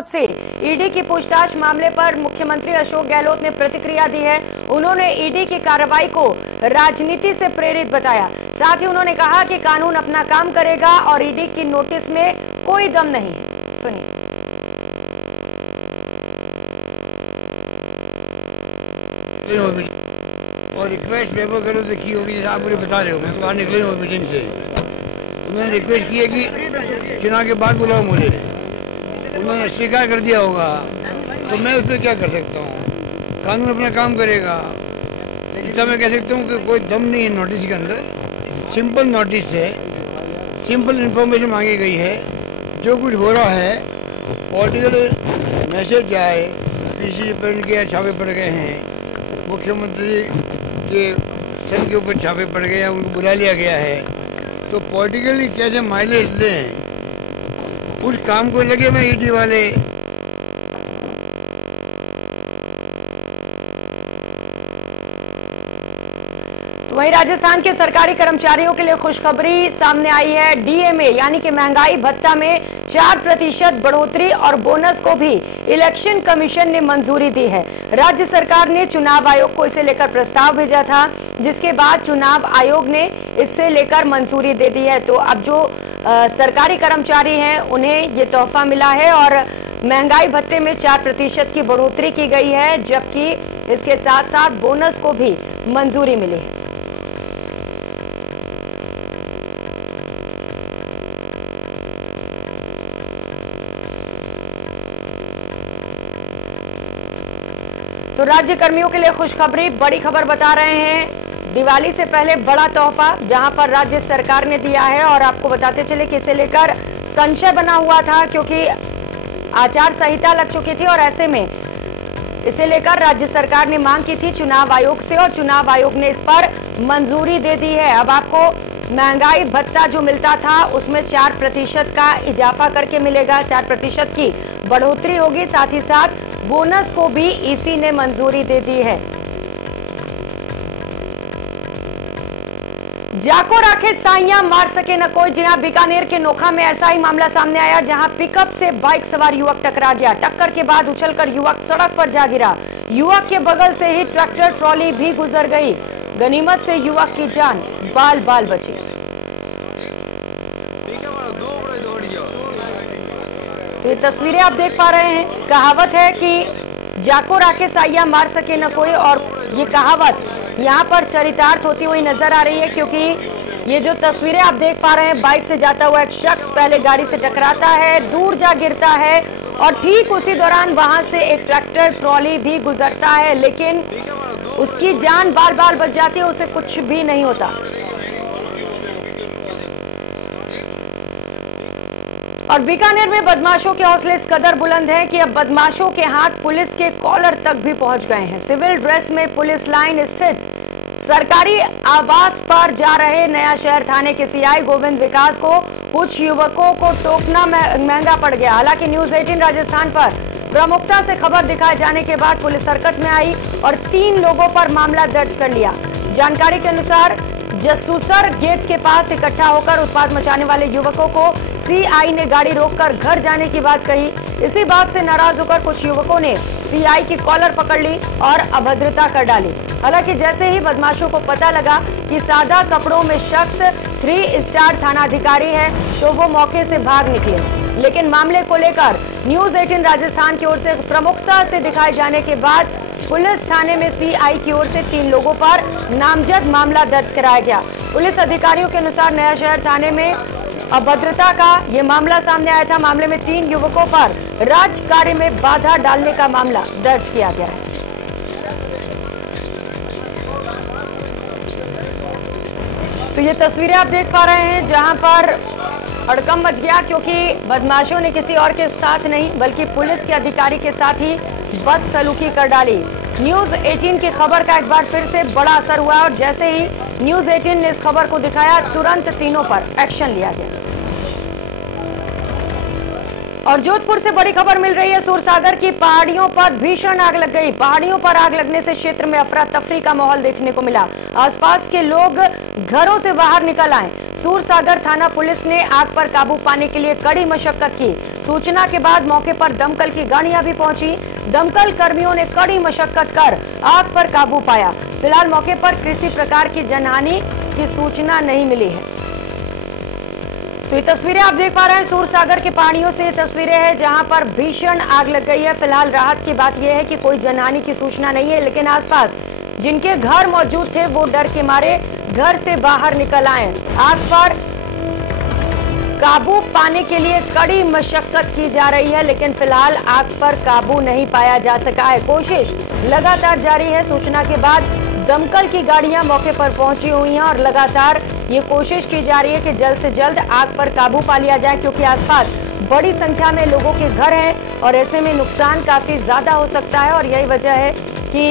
गहलोत से ईडी की पूछताछ मामले पर मुख्यमंत्री अशोक गहलोत ने प्रतिक्रिया दी है। उन्होंने ईडी की कार्रवाई को राजनीति से प्रेरित बताया। साथ ही उन्होंने कहा कि कानून अपना काम करेगा और ईडी की नोटिस में कोई दम नहीं है। सुनिए। और रिक्वेस्ट पेपर करो तो की होगी, जैसे आप मुझे बता रहे हो। मैं तो बाहर निकले हूँ मीटिंग से, उन्होंने रिक्वेस्ट की है कि चुनाव के बाद बुलाओ मुझे। उन्होंने स्वीकार कर दिया होगा तो मैं उस पर क्या कर सकता हूँ। कानून अपना काम करेगा। इतना मैं कह सकता हूँ कि कोई दम नहीं है नोटिस के अंदर। सिंपल नोटिस है, सिंपल इन्फॉर्मेशन मांगी गई है। जो कुछ हो रहा है पॉलिटिकल मैसेज आए, पीसी प्रिंट के छापे पड़ गए हैं, मुख्यमंत्री के सन के ऊपर छापे पड़ गए हैं, उनको बुला लिया गया है, तो पॉलिटिकली कैसे माइलेज लें उस काम को लगे मैं ईडी वाले। तो वहीं राजस्थान के सरकारी कर्मचारियों के लिए खुशखबरी सामने आई है। डीएमए यानी कि महंगाई भत्ता में 4% बढ़ोतरी और बोनस को भी इलेक्शन कमीशन ने मंजूरी दी है। राज्य सरकार ने चुनाव आयोग को इसे लेकर प्रस्ताव भेजा था, जिसके बाद चुनाव आयोग ने इससे लेकर मंजूरी दे दी है। तो अब जो सरकारी कर्मचारी हैं उन्हें ये तोहफा मिला है और महंगाई भत्ते में 4% की बढ़ोतरी की गई है, जबकि इसके साथ साथ बोनस को भी मंजूरी मिली है। तो राज्य कर्मियों के लिए खुशखबरी, बड़ी खबर बता रहे हैं। दिवाली से पहले बड़ा तोहफा जहां पर राज्य सरकार ने दिया है। और आपको बताते चले कि इसे लेकर संशय बना हुआ था, क्योंकि आचार संहिता लग चुकी थी और ऐसे में इसे लेकर राज्य सरकार ने मांग की थी चुनाव आयोग से और चुनाव आयोग ने इस पर मंजूरी दे दी है। अब आपको महंगाई भत्ता जो मिलता था उसमें 4% का इजाफा करके मिलेगा, 4% की बढ़ोतरी होगी। साथ ही साथ बोनस को भी ईसी ने मंजूरी दे दी है। जाको राखे साइयां मार सके न कोई। जी हां, बीकानेर के नोखा में ऐसा ही मामला सामने आया, जहां पिकअप से बाइक सवार युवक टकरा गया। टक्कर के बाद उछलकर युवक सड़क पर जा गिरा। युवक के बगल से ही ट्रैक्टर ट्रॉली भी गुजर गई। गनीमत से युवक की जान बाल बाल बची। तो ये तस्वीरें आप देख पा रहे हैं। कहावत है कि जाको राखे साइयां मार सके न कोई, और ये कहावत यहाँ पर चरितार्थ होती हुई नजर आ रही है, क्योंकि ये जो तस्वीरें आप देख पा रहे हैं, बाइक से जाता हुआ एक शख्स पहले गाड़ी से टकराता है, दूर जा गिरता है और ठीक उसी दौरान वहां से एक ट्रैक्टर ट्रॉली भी गुजरता है, लेकिन उसकी जान बाल बाल बच जाती है, उसे कुछ भी नहीं होता। और बीकानेर में बदमाशों के हौसले इस कदर बुलंद हैं कि अब बदमाशों के हाथ पुलिस के कॉलर तक भी पहुंच गए हैं। सिविल ड्रेस में पुलिस लाइन स्थित सरकारी आवास पर जा रहे नया शहर थाने के सीआई गोविंद विकास को कुछ युवकों को टोकना महंगा पड़ गया। हालांकि न्यूज 18 राजस्थान पर प्रमुखता से खबर दिखाए जाने के बाद पुलिस हरकत में आई और 3 लोगों पर मामला दर्ज कर लिया। जानकारी के अनुसार जसूसर गेट के पास इकट्ठा होकर उत्पात मचाने वाले युवकों को सीआई ने गाड़ी रोककर घर जाने की बात कही। इसी बात से नाराज होकर कुछ युवकों ने सीआई की कॉलर पकड़ ली और अभद्रता कर डाली। हालांकि जैसे ही बदमाशों को पता लगा कि सादा कपड़ों में शख्स 3 स्टार थानाधिकारी है, तो वो मौके से भाग निकले। लेकिन मामले को लेकर न्यूज 18 राजस्थान की ओर से प्रमुखता से दिखाए जाने के बाद पुलिस थाने में सीआई की ओर से 3 लोगों पर नामजद मामला दर्ज कराया गया। पुलिस अधिकारियों के अनुसार नया शहर थाने में अभद्रता का ये मामला सामने आया था। मामले में 3 युवकों पर राज कार्य में बाधा डालने का मामला दर्ज किया गया है। तो ये तस्वीरें आप देख पा रहे हैं, जहां पर हड़कंप मच गया, क्योंकि बदमाशों ने किसी और के साथ नहीं बल्कि पुलिस के अधिकारी के साथ ही बदसलूकी कर डाली। न्यूज 18 की खबर का एक बार फिर से बड़ा असर हुआ और जैसे ही न्यूज 18 ने इस खबर को दिखाया, तुरंत तीनों पर एक्शन लिया गया। और जोधपुर से बड़ी खबर मिल रही है। सूरसागर की पहाड़ियों पर भीषण आग लग गई। पहाड़ियों पर आग लगने से क्षेत्र में अफरा तफरी का माहौल देखने को मिला। आसपास के लोग घरों से बाहर निकल आए। सूरसागर थाना पुलिस ने आग पर काबू पाने के लिए कड़ी मशक्कत की। सूचना के बाद मौके पर दमकल की गाड़ियां भी पहुंची। दमकल कर्मियों ने कड़ी मशक्कत कर आग पर काबू पाया। फिलहाल मौके पर किसी प्रकार की जनहानि की सूचना नहीं मिली है। तो ये तस्वीरें आप देख पा रहे हैं सूरसागर के पहाड़ियों से। ये तस्वीरें हैं जहां पर भीषण आग लग गई है। फिलहाल राहत की बात यह है कि कोई जनहानि की सूचना नहीं है, लेकिन आसपास जिनके घर मौजूद थे वो डर के मारे घर से बाहर निकल आए। आग पर काबू पाने के लिए कड़ी मशक्कत की जा रही है, लेकिन फिलहाल आग पर काबू नहीं पाया जा सका है। कोशिश लगातार जारी है। सूचना के बाद दमकल की गाड़ियां मौके पर पहुंची हुई हैं और लगातार ये कोशिश की जा रही है कि जल्द से जल्द आग पर काबू पा लिया जाए, क्योंकि आसपास बड़ी संख्या में लोगों के घर हैं और ऐसे में नुकसान काफी ज्यादा हो सकता है। और यही वजह है कि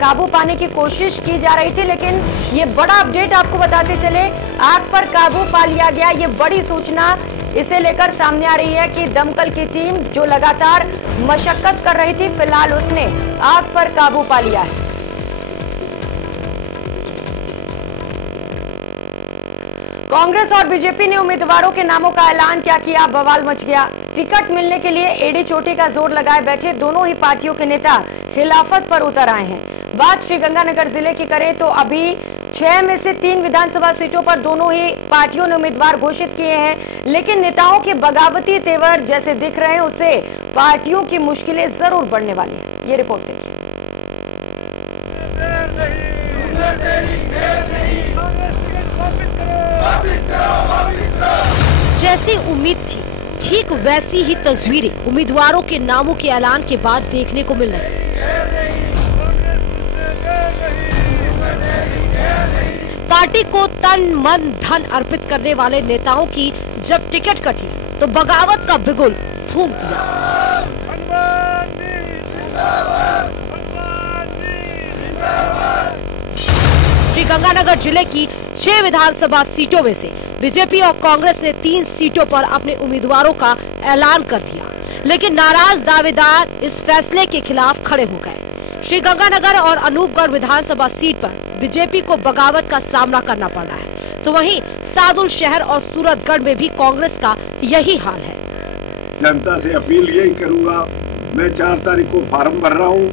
काबू पाने की कोशिश की जा रही थी, लेकिन ये बड़ा अपडेट आपको बताते चले, आग पर काबू पा लिया गया। ये बड़ी सूचना इसे लेकर सामने आ रही है कि दमकल की टीम जो लगातार मशक्कत कर रही थी, फिलहाल उसने आग पर काबू पा लिया है। कांग्रेस और बीजेपी ने उम्मीदवारों के नामों का ऐलान क्या किया, बवाल मच गया। टिकट मिलने के लिए एड़ी चोटी का जोर लगाए बैठे दोनों ही पार्टियों के नेता खिलाफत पर उतर आए हैं। बात श्रीगंगानगर जिले की करें तो अभी 6 में से 3 विधानसभा सीटों पर दोनों ही पार्टियों ने उम्मीदवार घोषित किए हैं, लेकिन नेताओं के बगावती तेवर जैसे दिख रहे हैं, उससे पार्टियों की मुश्किलें जरूर बढ़ने वाली है। ये रिपोर्ट देखिए। जैसी उम्मीद थी, ठीक वैसी ही तस्वीरें उम्मीदवारों के नामों के ऐलान के बाद देखने को मिल रही। पार्टी को तन मन धन अर्पित करने वाले नेताओं की जब टिकट कटी तो बगावत का बिगुल फूंक दिया। श्रीगंगानगर जिले की 6 विधानसभा सीटों में से बीजेपी और कांग्रेस ने 3 सीटों पर अपने उम्मीदवारों का ऐलान कर दिया, लेकिन नाराज दावेदार इस फैसले के खिलाफ खड़े हो गए। श्रीगंगानगर और अनूपगढ़ विधानसभा सीट पर बीजेपी को बगावत का सामना करना पड़ रहा है, तो वहीं सादुल शहर और सूरतगढ़ में भी कांग्रेस का यही हाल है। जनता से अपील यही करूंगा, मैं 4 तारीख को फार्म भर रहा हूँ।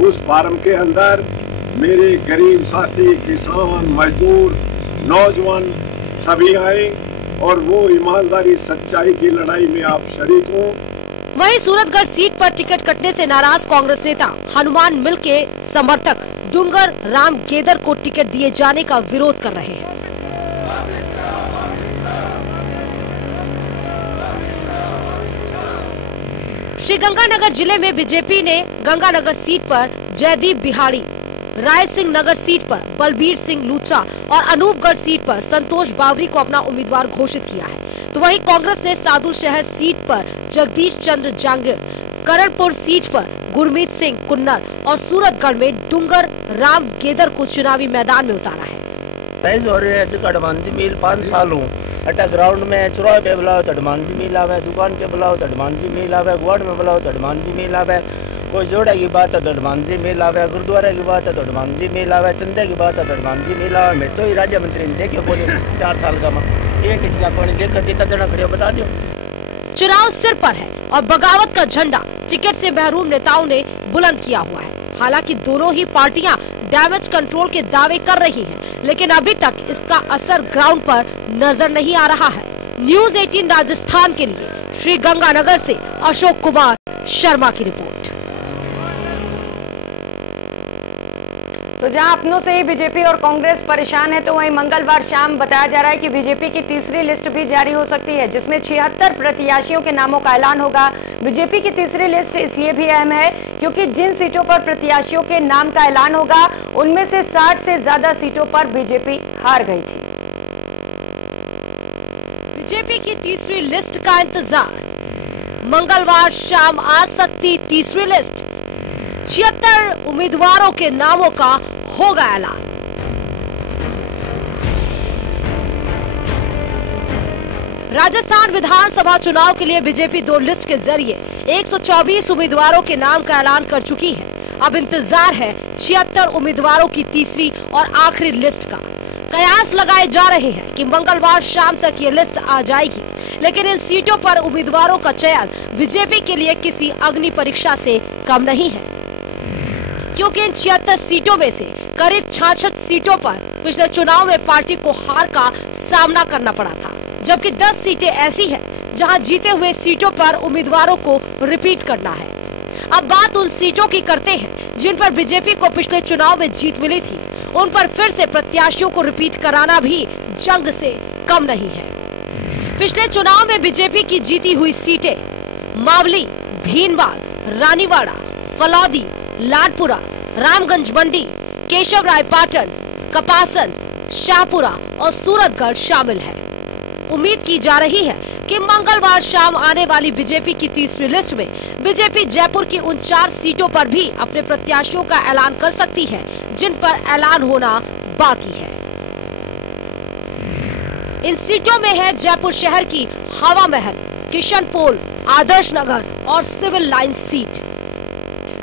उस फार्म के अंदर मेरे गरीब साथी, किसान, मजदूर, नौजवान सभी आए और वो ईमानदारी सच्चाई की लड़ाई में आप शरीक हो। वहीं सूरतगढ़ सीट पर टिकट कटने से नाराज कांग्रेस नेता हनुमान मिल के समर्थक डूंगर राम गेदर को टिकट दिए जाने का विरोध कर रहे हैं। श्रीगंगानगर जिले में बीजेपी ने गंगानगर सीट पर जयदीप बिहारी, राय सिंह नगर सीट पर बलबीर सिंह लूथरा और अनूपगढ़ सीट पर संतोष बावरी को अपना उम्मीदवार घोषित किया है, तो वहीं कांग्रेस ने सादुल शहर सीट पर जगदीश चंद्र जांगिर, करणपुर सीट पर गुरमीत सिंह कुन्नर और सूरतगढ़ में डूंगर राम गेदर को चुनावी मैदान में उतारा है। 5 साल हूँ अटा ग्राउंड में चौराहे पे बुलाओ तो हनुमान जी मिल आवे, दुकान के बुलाओ तो हनुमान जी मिल आवे, वार्ड में बुलाओ तो हनुमान जी मिल आवे, कोई जोड़ा की बात है तो हनुमान जी मिल आवे, गुरुद्वारे की बात है तो हनुमान जी मिल आवे, चंदे की बात है तो हनुमान जी मिल आवे। मैं तो ही राज्य मंत्री ने देखियो बोले 4 साल का मैं एक इसका कौन देखकर कितना जना खड़े बता दो। चुनाव सिर पर है और बगावत का झंडा टिकट से महरूम नेताओं ने बुलंद किया हुआ है। हालांकि दोनों ही पार्टियां डैमेज कंट्रोल के दावे कर रही हैं, लेकिन अभी तक इसका असर ग्राउंड पर नजर नहीं आ रहा है। न्यूज़ 18 राजस्थान के लिए श्रीगंगानगर से अशोक कुमार शर्मा की रिपोर्ट। तो जहां अपनों से ही बीजेपी और कांग्रेस परेशान है, तो वहीं मंगलवार शाम बताया जा रहा है कि बीजेपी की तीसरी लिस्ट भी जारी हो सकती है, जिसमें 76 प्रत्याशियों के नामों का ऐलान होगा। बीजेपी की तीसरी लिस्ट इसलिए भी अहम है क्योंकि जिन सीटों पर प्रत्याशियों के नाम का ऐलान होगा, उनमें से 60 से ज्यादा सीटों पर बीजेपी हार गई थी। बीजेपी की तीसरी लिस्ट का इंतजार, मंगलवार शाम आ सकती तीसरी लिस्ट। 76 उम्मीदवारों के नामों का होगा ऐलान। राजस्थान विधानसभा चुनाव के लिए बीजेपी 2 लिस्ट के जरिए 124 उम्मीदवारों के नाम का ऐलान कर चुकी है। अब इंतजार है 76 उम्मीदवारों की तीसरी और आखिरी लिस्ट का। कयास लगाए जा रहे हैं कि मंगलवार शाम तक ये लिस्ट आ जाएगी, लेकिन इन सीटों पर उम्मीदवारों का चयन बीजेपी के लिए किसी अग्नि परीक्षा से कम नहीं है, क्योंकि इन 76 सीटों में से करीब 66 सीटों पर पिछले चुनाव में पार्टी को हार का सामना करना पड़ा था, जबकि 10 सीटें ऐसी हैं जहां जीते हुए सीटों पर उम्मीदवारों को रिपीट करना है। अब बात उन सीटों की करते हैं जिन पर बीजेपी को पिछले चुनाव में जीत मिली थी। उन पर फिर से प्रत्याशियों को रिपीट कराना भी जंग से कम नहीं है। पिछले चुनाव में बीजेपी की जीती हुई सीटें मावली, भीनवाल, रानीवाड़ा, फलौदी, लाडपुरा, रामगंज मंडी, केशवराय पाटन, कपासन, शाहपुरा और सूरतगढ़ शामिल है। उम्मीद की जा रही है कि मंगलवार शाम आने वाली बीजेपी की तीसरी लिस्ट में बीजेपी जयपुर की उन 4 सीटों पर भी अपने प्रत्याशियों का ऐलान कर सकती है जिन पर ऐलान होना बाकी है। इन सीटों में है जयपुर शहर की हवा महल, किशनपोल, आदर्श नगर और सिविल लाइन सीट।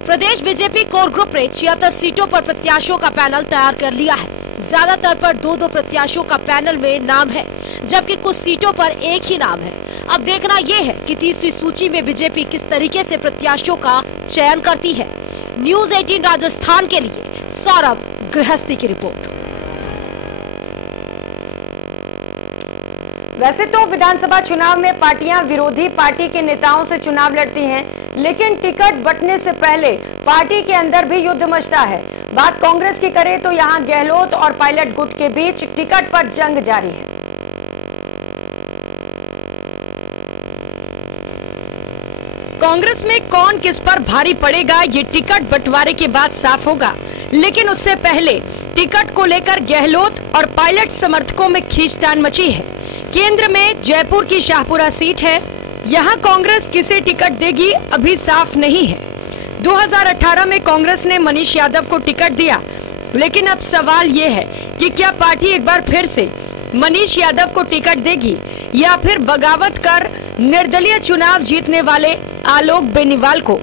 प्रदेश बीजेपी कोर ग्रुप ने 76 सीटों पर प्रत्याशियों का पैनल तैयार कर लिया है। ज्यादातर पर 2-2 प्रत्याशियों का पैनल में नाम है, जबकि कुछ सीटों पर एक ही नाम है। अब देखना ये है कि तीसरी सूची में बीजेपी किस तरीके से प्रत्याशियों का चयन करती है। न्यूज़ 18 राजस्थान के लिए सौरभ गृहस्थी की रिपोर्ट। वैसे तो विधानसभा चुनाव में पार्टियां विरोधी पार्टी के नेताओं से चुनाव लड़ती हैं, लेकिन टिकट बंटने से पहले पार्टी के अंदर भी युद्ध मचता है। बात कांग्रेस की करें तो यहां गहलोत और पायलट गुट के बीच टिकट पर जंग जारी है। कांग्रेस में कौन किस पर भारी पड़ेगा ये टिकट बंटवारे के बाद साफ होगा, लेकिन उससे पहले टिकट को लेकर गहलोत और पायलट समर्थकों में खींचतान मची है। केंद्र में जयपुर की शाहपुरा सीट है, यहां कांग्रेस किसे टिकट देगी अभी साफ नहीं है। 2018 में कांग्रेस ने मनीष यादव को टिकट दिया, लेकिन अब सवाल ये है कि क्या पार्टी एक बार फिर से मनीष यादव को टिकट देगी या फिर बगावत कर निर्दलीय चुनाव जीतने वाले आलोक बेनीवाल को।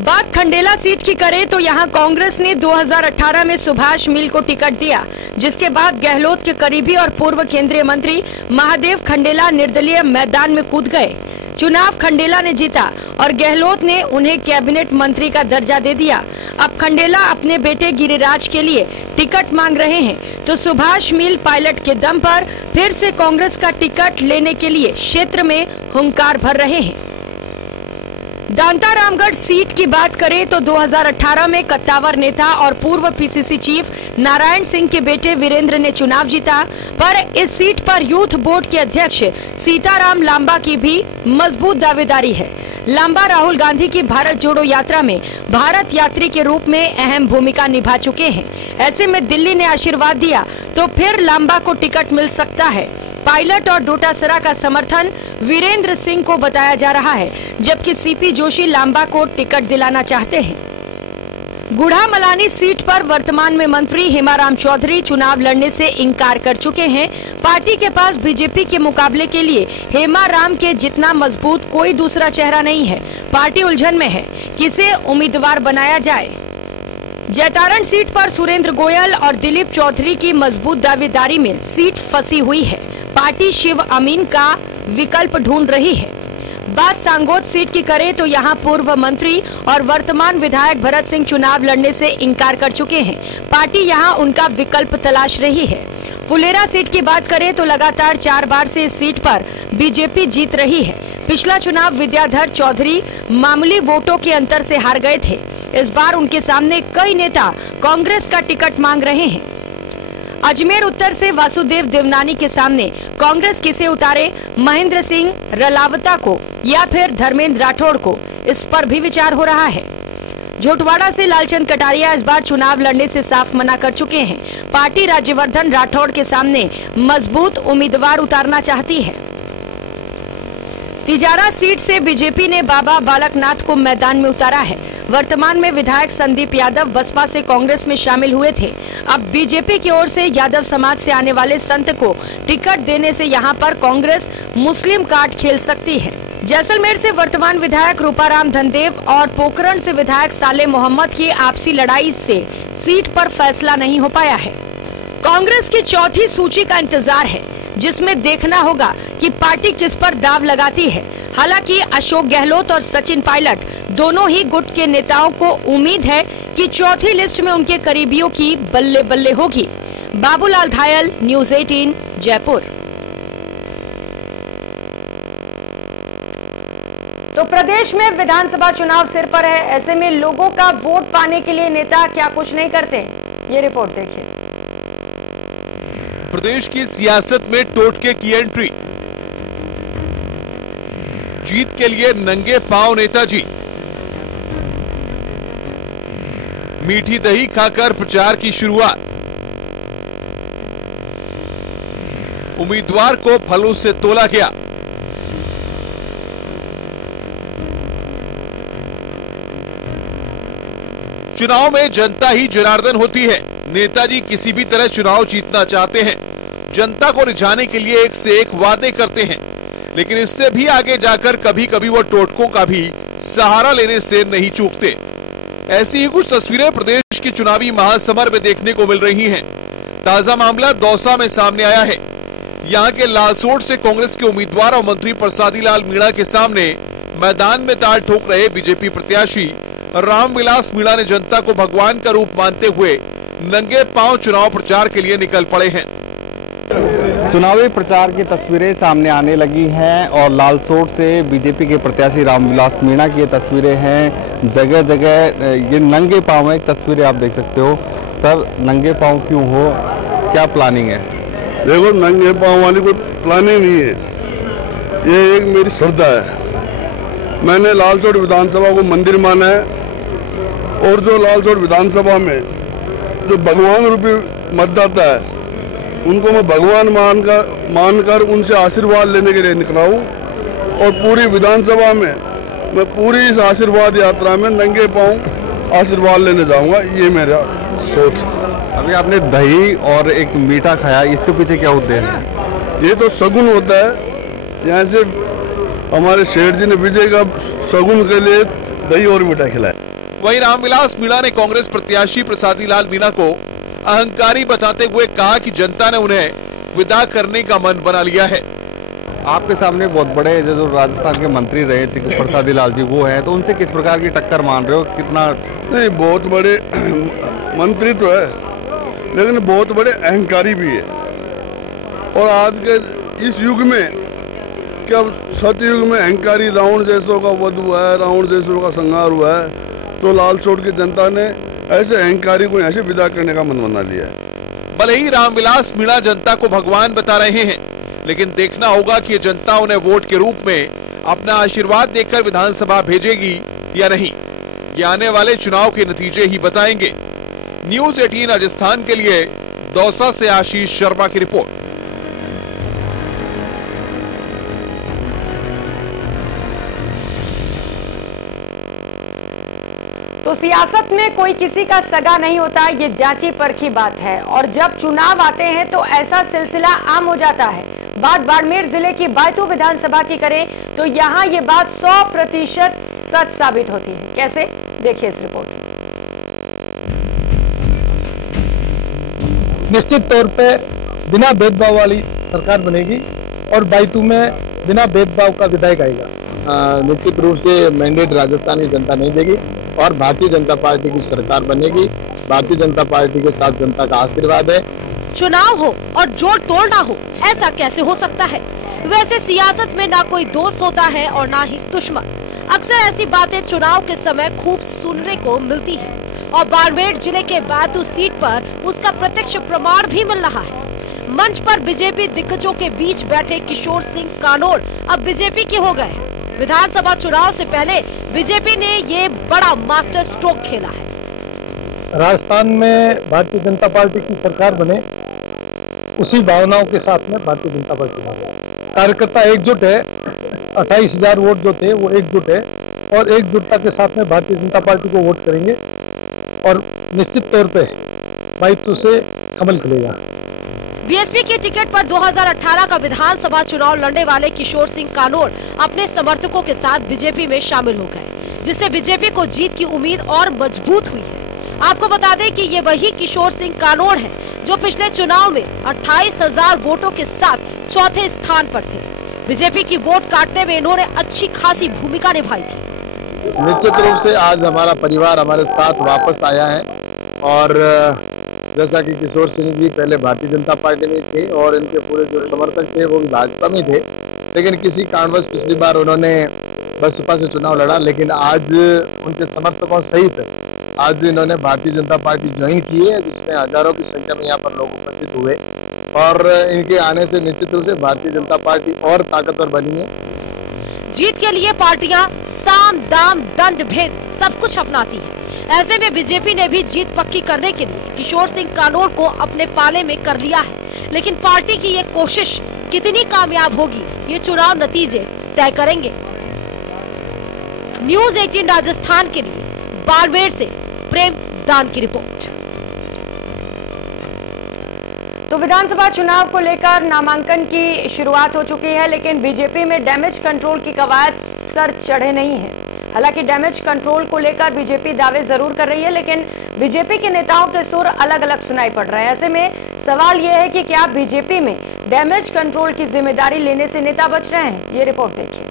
बात खंडेला सीट की करें तो यहां कांग्रेस ने 2018 में सुभाष मील को टिकट दिया, जिसके बाद गहलोत के करीबी और पूर्व केंद्रीय मंत्री महादेव खंडेला निर्दलीय मैदान में कूद गए। चुनाव खंडेला ने जीता और गहलोत ने उन्हें कैबिनेट मंत्री का दर्जा दे दिया। अब खंडेला अपने बेटे गिरिराज के लिए टिकट मांग रहे हैं, तो सुभाष मील पायलट के दम पर फिर से कांग्रेस का टिकट लेने के लिए क्षेत्र में हुंकार भर रहे हैं। दांता रामगढ़ सीट की बात करें तो 2018 में कत्तावर नेता और पूर्व पीसीसी चीफ नारायण सिंह के बेटे वीरेंद्र ने चुनाव जीता, पर इस सीट पर यूथ बोर्ड के अध्यक्ष सीताराम लांबा की भी मजबूत दावेदारी है। लांबा राहुल गांधी की भारत जोड़ो यात्रा में भारत यात्री के रूप में अहम भूमिका निभा चुके हैं। ऐसे में दिल्ली ने आशीर्वाद दिया तो फिर लांबा को टिकट मिल सकता है। पायलट और डोटासरा का समर्थन वीरेंद्र सिंह को बताया जा रहा है, जबकि सीपी जोशी लांबा को टिकट दिलाना चाहते हैं। गुढ़ा मलानी सीट पर वर्तमान में मंत्री हेमाराम चौधरी चुनाव लड़ने से इनकार कर चुके हैं। पार्टी के पास बीजेपी के मुकाबले के लिए हेमाराम के जितना मजबूत कोई दूसरा चेहरा नहीं है। पार्टी उलझन में है, किसे उम्मीदवार बनाया जाए। जैतारण सीट पर सुरेंद्र गोयल और दिलीप चौधरी की मजबूत दावेदारी में सीट फंसी हुई है। पार्टी शिव अमीन का विकल्प ढूंढ रही है। बात सांगोद सीट की करें तो यहां पूर्व मंत्री और वर्तमान विधायक भरत सिंह चुनाव लड़ने से इनकार कर चुके हैं। पार्टी यहां उनका विकल्प तलाश रही है। फुलेरा सीट की बात करें तो लगातार 4 बार से इस सीट पर बीजेपी जीत रही है। पिछला चुनाव विद्याधर चौधरी मामूली वोटों के अंतर से हार गए थे। इस बार उनके सामने कई नेता कांग्रेस का टिकट मांग रहे हैं। अजमेर उत्तर से वासुदेव देवनानी के सामने कांग्रेस किसे उतारे, महेंद्र सिंह रलावता को या फिर धर्मेंद्र राठौड़ को, इस पर भी विचार हो रहा है। झोटवाड़ा से लालचंद कटारिया इस बार चुनाव लड़ने से साफ मना कर चुके हैं। पार्टी राज्यवर्धन राठौड़ के सामने मजबूत उम्मीदवार उतारना चाहती है। तिजारा सीट से बीजेपी ने बाबा बालकनाथ को मैदान में उतारा है। वर्तमान में विधायक संदीप यादव बसपा से कांग्रेस में शामिल हुए थे। अब बीजेपी की ओर से यादव समाज से आने वाले संत को टिकट देने से यहां पर कांग्रेस मुस्लिम कार्ड खेल सकती है। जैसलमेर से वर्तमान विधायक रूपाराम धनदेव और पोखरण से विधायक साले मोहम्मद की आपसी लड़ाई से सीट पर फैसला नहीं हो पाया है। कांग्रेस की चौथी सूची का इंतजार है। जिसमें देखना होगा कि पार्टी किस पर दाव लगाती है। हालांकि अशोक गहलोत और सचिन पायलट दोनों ही गुट के नेताओं को उम्मीद है कि चौथी लिस्ट में उनके करीबियों की बल्ले बल्ले होगी। बाबूलाल धायल, न्यूज़ 18, जयपुर। तो प्रदेश में विधानसभा चुनाव सिर पर है, ऐसे में लोगों का वोट पाने के लिए नेता क्या कुछ नहीं करते, ये रिपोर्ट देखिए। प्रदेश की सियासत में टोटके की एंट्री, जीत के लिए नंगे पांव नेताजी, मीठी दही खाकर प्रचार की शुरुआत, उम्मीदवार को फलों से तोला गया। चुनाव में जनता ही जनार्दन होती है। नेताजी किसी भी तरह चुनाव जीतना चाहते हैं, जनता को रिझाने के लिए एक से एक वादे करते हैं, लेकिन इससे भी आगे जाकर कभी कभी वो टोटकों का भी सहारा लेने से नहीं चूकते। ऐसी ही कुछ तस्वीरें प्रदेश की चुनावी महासमर में देखने को मिल रही हैं। ताजा मामला दौसा में सामने आया है। यहाँ के लालसोट से कांग्रेस के उम्मीदवार और मंत्री प्रसादी लाल मीणा के सामने मैदान में ताल ठोक रहे बीजेपी प्रत्याशी रामविलास मीणा ने जनता को भगवान का रूप मानते हुए नंगे पांव चुनाव प्रचार के लिए निकल पड़े हैं। चुनावी प्रचार की तस्वीरें सामने आने लगी हैं और लालसोट से बीजेपी के प्रत्याशी रामविलास मीणा की ये तस्वीरें हैं। जगह जगह ये नंगे पांव है, तस्वीरें आप देख सकते हो। सर, नंगे पांव क्यों हो, क्या प्लानिंग है? देखो, नंगे पांव वाली कोई प्लानिंग नहीं है, ये एक मेरी श्रद्धा है। मैंने लालसोट विधानसभा को मंदिर माना है और जो लालसोट विधानसभा में जो भगवान रूपी मतदाता है उनको मैं भगवान मानकर उनसे आशीर्वाद लेने के लिए निकला हूँ और पूरी विधानसभा में मैं पूरी इस आशीर्वाद यात्रा में नंगे पांव आशीर्वाद लेने जाऊंगा, ये मेरा सोच है। अभी आपने दही और एक मीठा खाया, इसके पीछे क्या उद्देश्य है? ये तो शगुन होता है, यहाँ से हमारे शेठ जी ने विजय का शगुन के लिए दही और मीठा खिलाया। वहीं रामविलास मीणा ने कांग्रेस प्रत्याशी प्रसादी लाल मीणा को अहंकारी बताते हुए कहा कि जनता ने उन्हें विदा करने का मन बना लिया है। आपके सामने बहुत बड़े जो राजस्थान के मंत्री रहे प्रसादी लाल जी, वो हैं, तो उनसे किस प्रकार की टक्कर मान रहे हो? कितना नहीं, बहुत बड़े मंत्री तो है लेकिन बहुत बड़े अहंकारी भी है। और आज के इस युग में क्या सतयुग में अहंकारी रावण जैसों का वध हुआ है, रावण जैसों का संहार हुआ है, तो लालसोट की जनता ने ऐसे अहंकारी को ऐसे विदा करने का मन बना लिया है। भले ही रामविलास मीणा जनता को भगवान बता रहे हैं, लेकिन देखना होगा कि जनता उन्हें वोट के रूप में अपना आशीर्वाद देकर विधानसभा भेजेगी या नहीं। ये आने वाले चुनाव के नतीजे ही बताएंगे। न्यूज़ 18 राजस्थान के लिए दौसा से आशीष शर्मा की रिपोर्ट। तो सियासत में कोई किसी का सगा नहीं होता, ये जांची परखी बात है। और जब चुनाव आते हैं तो ऐसा सिलसिला आम हो जाता है। बात बाड़मेर जिले की बायतू विधानसभा की करें तो यहाँ ये बात 100% सच साबित होती है। कैसे, देखिए इस रिपोर्ट में। निश्चित तौर पे बिना भेदभाव वाली सरकार बनेगी और बायतू में बिना भेदभाव का विधायक आएगा। निश्चित रूप से मैंडेट राजस्थान की जनता नहीं देगी और भारतीय जनता पार्टी की सरकार बनेगी। भारतीय जनता पार्टी के साथ जनता का आशीर्वाद है। चुनाव हो और जोड़ तोड़ ना हो, ऐसा कैसे हो सकता है? वैसे सियासत में ना कोई दोस्त होता है और ना ही दुश्मन। अक्सर ऐसी बातें चुनाव के समय खूब सुनने को मिलती है और बाड़मेर जिले के बायतू सीट पर उसका प्रत्यक्ष प्रमाण भी मिल रहा है। मंच पर बीजेपी दिग्गजों के बीच बैठे किशोर सिंह कानोड़ अब बीजेपी के हो गए। विधानसभा चुनाव से पहले बीजेपी ने ये बड़ा मास्टर स्ट्रोक खेला है। राजस्थान में भारतीय जनता पार्टी की सरकार बने, उसी भावनाओं के साथ में भारतीय जनता पार्टी बने। कार्यकर्ता एकजुट है, 28,000 वोट जो थे वो एकजुट है और एकजुटता के साथ में भारतीय जनता पार्टी को वोट करेंगे और निश्चित तौर पे बायतू से कमल खिलेगा। बीएसपी के टिकट पर 2018 का विधानसभा चुनाव लड़ने वाले किशोर सिंह कानोड़ अपने समर्थकों के साथ बीजेपी में शामिल हो गए, जिससे बीजेपी को जीत की उम्मीद और मजबूत हुई है। आपको बता दें कि ये वही किशोर सिंह कानोड़ हैं जो पिछले चुनाव में 28,000 वोटों के साथ चौथे स्थान पर थे। बीजेपी की वोट काटने में इन्होंने अच्छी खासी भूमिका निभाई थी। निश्चित रूप से आज हमारा परिवार हमारे साथ वापस आया है और जैसा कि किशोर सिंह जी पहले भारतीय जनता पार्टी में थे और इनके पूरे जो समर्थक थे वो भी भाजपा में थे, लेकिन किसी कारणवश पिछली बार उन्होंने बसपा से चुनाव लड़ा, लेकिन आज उनके समर्थकों सहित आज इन्होंने भारतीय जनता पार्टी ज्वाइन की है, जिसमें हजारों की संख्या में यहाँ पर लोग उपस्थित हुए और इनके आने से निश्चित रूप से भारतीय जनता पार्टी और ताकतवर बनी है। जीत के लिए पार्टियां साम दाम दंड भेद सब कुछ अपनाती हैं। ऐसे में बीजेपी ने भी जीत पक्की करने के लिए किशोर सिंह कानोड़ को अपने पाले में कर लिया है, लेकिन पार्टी की ये कोशिश कितनी कामयाब होगी ये चुनाव नतीजे तय करेंगे। न्यूज़ 18 राजस्थान के लिए बाड़मेर से प्रेम दान की रिपोर्ट। तो विधानसभा चुनाव को लेकर नामांकन की शुरुआत हो चुकी है, लेकिन बीजेपी में डैमेज कंट्रोल की कवायद सर चढ़े नहीं है। हालांकि डैमेज कंट्रोल को लेकर बीजेपी दावे जरूर कर रही है, लेकिन बीजेपी के नेताओं के सुर अलग अलग सुनाई पड़ रहे हैं। ऐसे में सवाल यह है कि क्या बीजेपी में डैमेज कंट्रोल की जिम्मेदारी लेने से नेता बच रहे हैं? ये रिपोर्ट देखिए।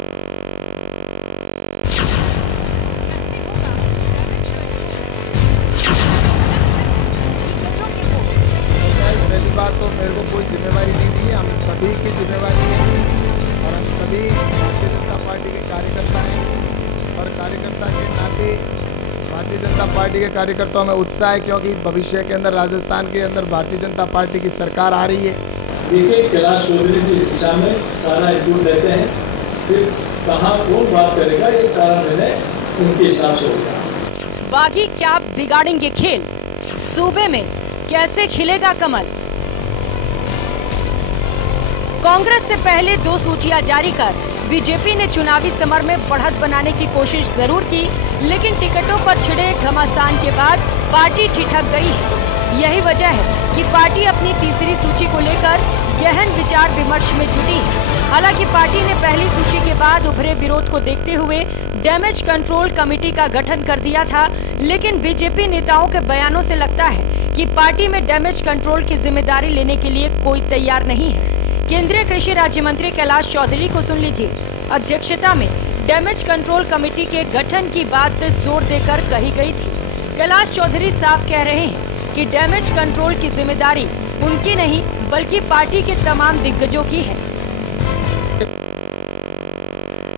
पहली बात तो मेरे को कोई जिम्मेवारी नहीं दी है, हम सभी की जिम्मेवारी है और हम सभी भारतीय जनता पार्टी के कार्यकर्ता हैं और कार्यकर्ता के नाते भारतीय जनता पार्टी के कार्यकर्ताओं में उत्साह है, क्योंकि भविष्य के अंदर राजस्थान के अंदर भारतीय जनता पार्टी की सरकार आ रही है। देखिए, कैलाश चौधरी जी इस दिशा में सारा इनपुट देते हैं, फिर कहाँ कौन बात करेगा ये सारा निर्णय उनके हिसाब से होगा। बागी क्या बिगाड़ेंगे खेल? सूबे में कैसे खिलेगा कमल? कांग्रेस से पहले 2 सूचियां जारी कर बीजेपी ने चुनावी समर में बढ़त बनाने की कोशिश जरूर की, लेकिन टिकटों पर छिड़े घमासान के बाद पार्टी ठिठक गई है। यही वजह है कि पार्टी अपनी तीसरी सूची को लेकर गहन विचार विमर्श में जुटी है। हालांकि पार्टी ने पहली सूची के बाद उभरे विरोध को देखते हुए डैमेज कंट्रोल कमेटी का गठन कर दिया था, लेकिन बीजेपी नेताओं के बयानों से लगता है कि पार्टी में डैमेज कंट्रोल की जिम्मेदारी लेने के लिए कोई तैयार नहीं है। केंद्रीय कृषि राज्य मंत्री कैलाश चौधरी को सुन लीजिए। अध्यक्षता में डैमेज कंट्रोल कमेटी के गठन की बात जोर देकर कही गई थी। कैलाश चौधरी साफ कह रहे हैं कि डैमेज कंट्रोल की जिम्मेदारी उनकी नहीं बल्कि पार्टी के तमाम दिग्गजों की है।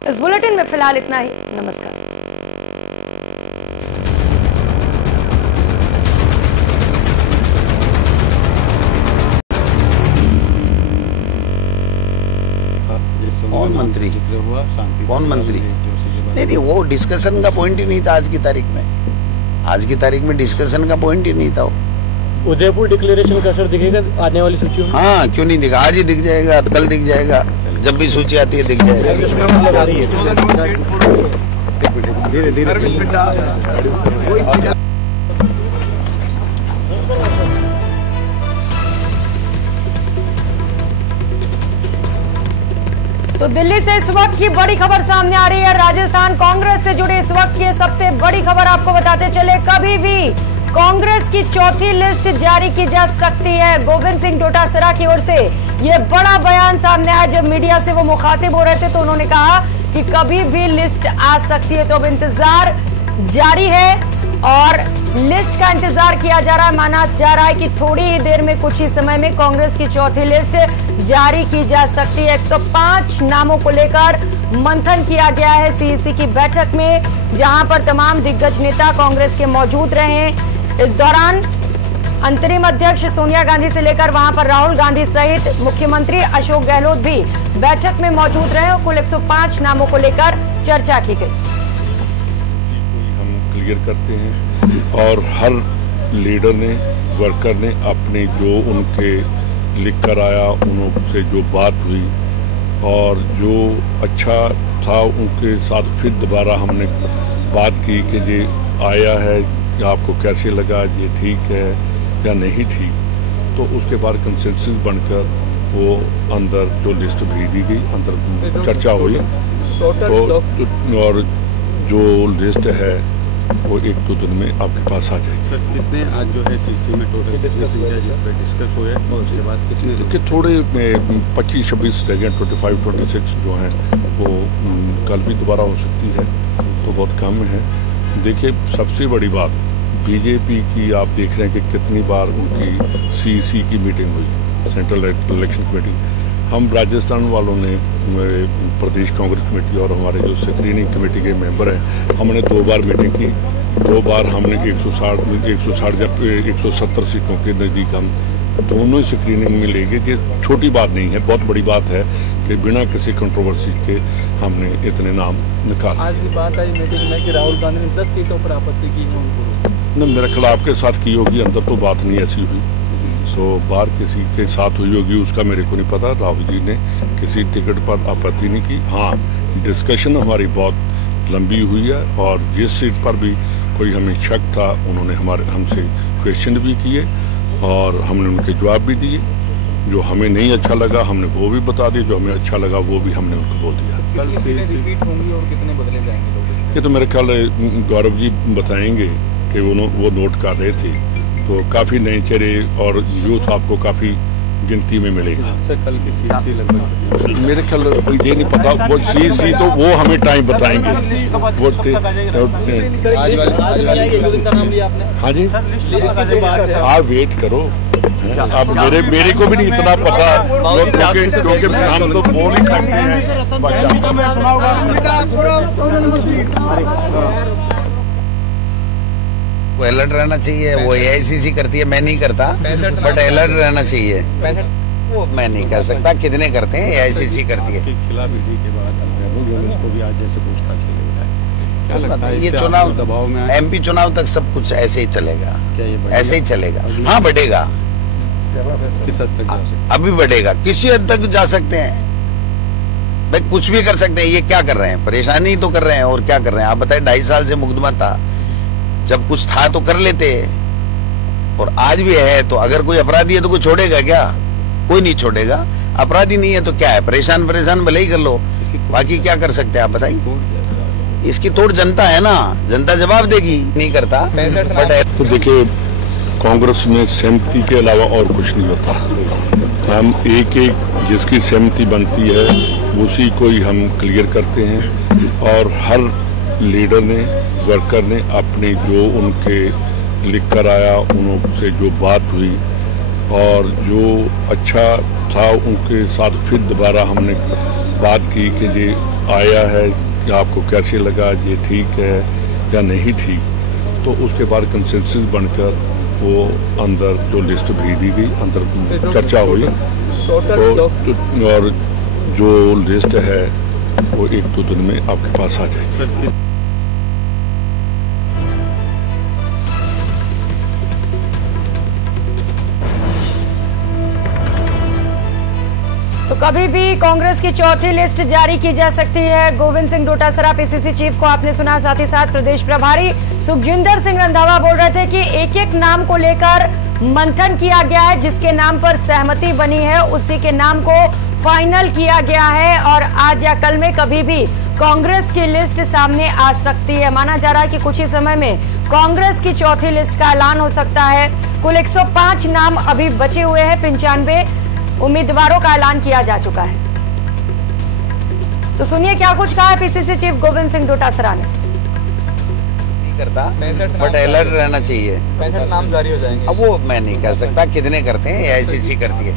इस बुलेटिन में फिलहाल इतना ही। नमस्कार। कौन मंत्री? नहीं, वो डिस्कशन का पॉइंट ही नहीं था आज की तारीख में। आज की तारीख में डिस्कशन का पॉइंट ही नहीं था वो। उदयपुर डिक्लेरेशन का असर दिखेगा आने वाली सूची में? हाँ, क्यों नहीं दिखा? आज ही दिख जाएगा, कल दिख जाएगा, जब भी सूची आती है दिख जाएगा। धीरे धीरे तो दिल्ली से इस वक्त की बड़ी खबर सामने आ रही है। राजस्थान कांग्रेस से जुड़ी इस वक्त की सबसे बड़ी खबर आपको बताते चले। कभी भी कांग्रेस की चौथी लिस्ट जारी की जा सकती है। गोविंद सिंह डोटासरा की ओर से यह बड़ा बयान सामने आया। जब मीडिया से वो मुखातिब हो रहे थे तो उन्होंने कहा कि कभी भी लिस्ट आ सकती है। तो अब इंतजार जारी है और लिस्ट का इंतजार किया जा रहा है। माना जा रहा है कि थोड़ी ही देर में, कुछ ही समय में कांग्रेस की चौथी लिस्ट जारी की जा सकती है। 105 नामों को लेकर मंथन किया गया है सीईसी की बैठक में, जहां पर तमाम दिग्गज नेता कांग्रेस के मौजूद रहे हैं। इस दौरान अंतरिम अध्यक्ष सोनिया गांधी से लेकर वहां पर राहुल गांधी सहित मुख्यमंत्री अशोक गहलोत भी बैठक में मौजूद रहे और कुल 105 नामों को लेकर चर्चा की गई। हम क्लियर करते हैं और हर लीडर ने, वर्कर ने अपने जो उनके लिख कर आया, उनसे जो बात हुई और जो अच्छा था उनके साथ फिर दोबारा हमने बात की कि ये आया है कि आपको कैसे लगा, ये ठीक है या नहीं ठीक। तो उसके बाद कंसेंसस बनकर वो अंदर जो लिस्ट भेजी गई, अंदर चर्चा हुई तो और जो लिस्ट है वो 1-2 दिन में आपके पास आ जाएगी। सर कितने आज जो है सीसी में टोटल डिस्कस हुआ है, जिस पर डिस्कस हुआ है, और उसके बाद कितने कि थोड़े 25-26 रह गए, 25-26 जो हैं वो कल भी दोबारा हो सकती है, तो बहुत कम है। देखिए सबसे बड़ी बात बीजेपी की आप देख रहे हैं कि कितनी बार उनकी सीसी की मीटिंग हुई, सेंट्रल इलेक्शन कमेटी। हम राजस्थान वालों ने प्रदेश कांग्रेस कमेटी और हमारे जो स्क्रीनिंग कमेटी के मेंबर हैं, हमने 2 बार मीटिंग की। 2 बार हमने 160 या 170 सीटों के नज़दीक हम दोनों ही स्क्रीनिंग में ले गए। ये छोटी बात नहीं है, बहुत बड़ी बात है कि बिना किसी कंट्रोवर्सी के हमने इतने नाम निकाले। आज भी बात आई मीटिंग में कि राहुल गांधी ने 10 सीटों पर आपत्ति की है उनको। न मेरे ख्याल आपके साथ की होगी, अंदर तो बात नहीं ऐसी हुई, तो बाहर किसी के साथ हुई होगी उसका मेरे को नहीं पता। राहुल जी ने किसी टिकट पर आपत्ति नहीं की। हाँ, डिस्कशन हमारी बहुत लंबी हुई है और जिस सीट पर भी कोई हमें शक था उन्होंने हमसे क्वेश्चन भी किए और हमने उनके जवाब भी दिए। जो हमें नहीं अच्छा लगा हमने वो भी बता दिया, जो हमें अच्छा लगा वो भी हमने उनको बोल दिया। कल कितने रिपीट होंगी और कितने बदले जाएंगे लोग? ये तो मेरे ख्याल गौरव जी बताएंगे कि वो नोट कर रहे थे, तो काफ़ी नए चेहरे और यूथ आपको काफ़ी गिनती में मिलेगा। सर कल की सीसी लगभग मेरे ख्याल ये नहीं पता, वो सीसी तो वो हमें टाइम बताएंगे। वो हाँ जी, आप वेट करो। अब मेरे को भी नहीं इतना पता, क्योंकि हम तो बोल ही सकते हैं। अलर्ट रहना चाहिए, वो AICC करती है, मैं नहीं करता, बट अलर्ट रहना चाहिए। वो मैं नहीं कर सकता कितने करते हैं, AICC करती है। ये चुनाव दबाव में MP चुनाव तक सब कुछ ऐसे ही चलेगा, ऐसे ही चलेगा। हाँ बढ़ेगा, अभी बढ़ेगा, किसी हद तक जा सकते हैं भाई, कुछ भी कर सकते हैं। ये क्या कर रहे हैं, परेशानी तो कर रहे हैं और क्या कर रहे हैं आप बताएं। 2.5 साल से मुकदमा था, जब कुछ था तो कर लेते और आज भी है, तो अगर कोई अपराधी है तो कोई छोड़ेगा क्या? कोई नहीं छोड़ेगा। अपराधी नहीं है तो क्या है, परेशान भले ही कर लो, बाकी क्या कर सकते हैं आप बताइए। इसकी तोड़ जनता है ना, जनता जवाब देगी। नहीं करता बट तो देखिए कांग्रेस में सहमति के अलावा और कुछ नहीं होता। हम एक जिसकी सहमति बनती है उसी को ही हम क्लियर करते हैं और हर लीडर ने वर्कर ने अपने जो उनके लिख कर आया उनसे जो बात हुई और जो अच्छा था उनके साथ फिर दोबारा हमने बात की कि ये आया है कि आपको कैसे लगा, ये ठीक है या नहीं ठीक। तो उसके बाद कंसेंसस बनकर वो अंदर जो लिस्ट भेज दी गई, अंदर चर्चा हुई तो और जो लिस्ट है वो 1-2 दिन में आपके पास आ जाएगी। तो कभी भी कांग्रेस की चौथी लिस्ट जारी की जा सकती है। गोविंद सिंह डोटासरा PCC चीफ को आपने सुना, साथ ही साथ प्रदेश प्रभारी सुखजिंदर सिंह रंधावा बोल रहे थे कि एक नाम को लेकर मंथन किया गया है, जिसके नाम पर सहमति बनी है उसी के नाम को फाइनल किया गया है और आज या कल में कभी भी कांग्रेस की लिस्ट सामने आ सकती है। माना जा रहा है कि कुछ ही समय में कांग्रेस की चौथी लिस्ट का ऐलान हो सकता है। कुल 105 नाम अभी बचे हुए हैं, 95 उम्मीदवारों का ऐलान किया जा चुका है। तो सुनिए क्या कुछ कहा है PCC चीफ गोविंद सिंह डोटासरा ने। नहीं करता बट अलर्ट रहना चाहिए। 65 नाम जारी हो जाएंगे। अब वो मैं नहीं कर सकता कितने करते हैं, AICC करती है।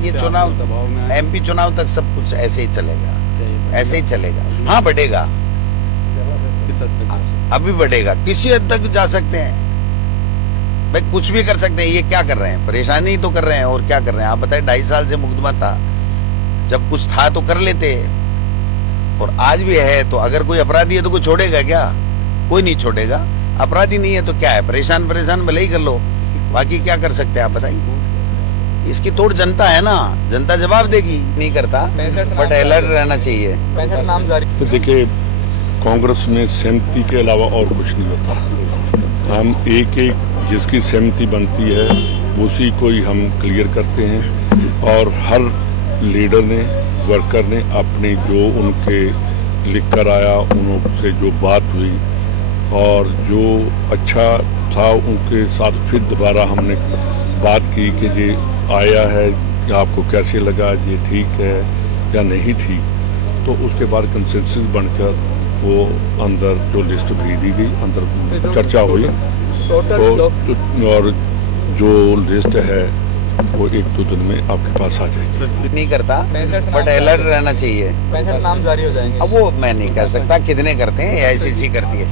ये चुनाव MP चुनाव तक सब कुछ ऐसे ही चलेगा, ऐसे ही चलेगा। हाँ बढ़ेगा, अभी बढ़ेगा, किसी हद तक जा सकते हैं भाई, कुछ भी कर सकते हैं। ये क्या कर रहे हैं, परेशानी तो कर रहे हैं और क्या कर रहे हैं आप बताएं। 2.5 साल से मुकदमा था, जब कुछ था तो कर लेते और आज भी है, तो अगर कोई अपराधी है तो कोई छोड़ेगा क्या? कोई नहीं छोड़ेगा। अपराधी नहीं है तो क्या है, परेशान भले ही कर लो, बाकी क्या कर सकते हैं आप बताइए। इसकी तोड़ जनता है ना, जनता जवाब देगी। नहीं करता बट अलर्ट रहना चाहिए। 65 नाम जारी। तो देखिए कांग्रेस में सहमति के अलावा और कुछ नहीं होता। हम एक जिसकी सहमति बनती है उसी को ही हम क्लियर करते हैं और हर लीडर ने वर्कर ने अपने जो उनके लिख कर आया, उनसे जो बात हुई और जो अच्छा था उनके साथ फिर दोबारा हमने बात की कि ये आया है कि आपको कैसे लगा, ये ठीक है या नहीं ठीक। तो उसके बाद कंसेंसस बनकर वो अंदर जो लिस्ट भेज दी गई, अंदर चर्चा हुई तो और जो लिस्ट है वो 1-2 दिन में आपके पास आ जाएगी। नहीं करता बट अलर्ट रहना चाहिए। 65 नाम जारी हो जाएंगे। अब वो मैं नहीं कह सकता कितने करते हैं, AICC करती है।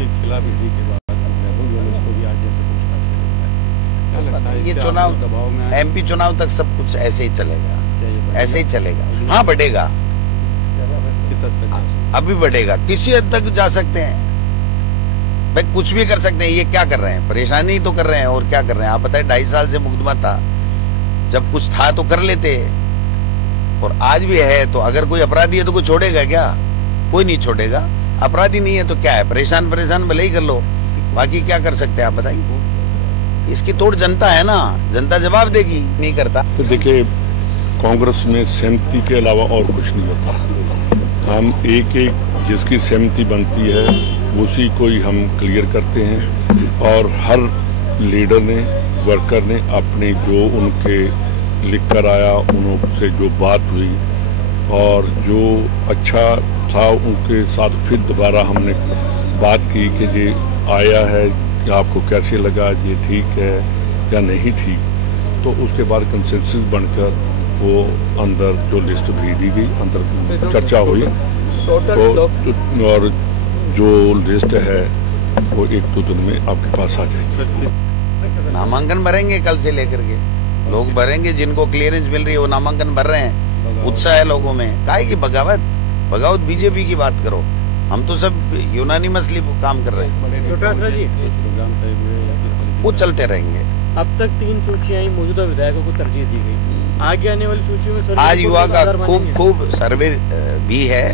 ये चुनाव MP चुनाव तक सब कुछ ऐसे ही चलेगा, ऐसे ही चलेगा। हाँ बढ़ेगा, अभी बढ़ेगा, किसी हद तक जा सकते हैं भाई, कुछ भी कर सकते हैं। ये क्या कर रहे हैं, परेशानी तो कर रहे हैं और क्या कर रहे हैं। आप बताए 2.5 साल से मुकदमा था, जब कुछ था तो कर लेते और आज भी है। तो अगर कोई अपराधी है तो कोई छोड़ेगा क्या? कोई नहीं छोड़ेगा। अपराधी नहीं है तो क्या है, परेशान भले ही कर लो, बाकी क्या कर सकते हैं आप बताइए। इसकी तोड़ जनता है ना, जनता जवाब देगी। नहीं करता तो देखिए, कांग्रेस में सहमति के अलावा और कुछ नहीं होता। हम एक जिसकी सहमति बनती है उसी को ही हम क्लियर करते हैं और हर लीडर ने, वर्कर ने अपने जो उनके लिख कर आया, उनसे जो बात हुई और जो अच्छा था उनके साथ फिर दोबारा हमने बात की कि ये आया है कि आपको कैसे लगा, ये ठीक है या नहीं ठीक। तो उसके बाद कंसेंसस बनकर वो अंदर जो लिस्ट भेज दी गई, अंदर चर्चा हुई तो और जो लिस्ट है वो 1-2 दिन में आपके पास आ जाएगी। नामांकन भरेंगे कल से लेकर के, लोग भरेंगे, जिनको क्लियरेंस मिल रही है वो नामांकन भर रहे हैं। उत्साह है लोगों में। काहे की बगावत बीजेपी की बात करो, हम तो सब यूनानिमसली काम कर रहे हैं, वो चलते रहेंगे। अब तक 3 सूचियां मौजूदा विधायकों को तरजीह दी गई, आगे आने वाली सूचियों में आज युवा का खूब सर्वे भी है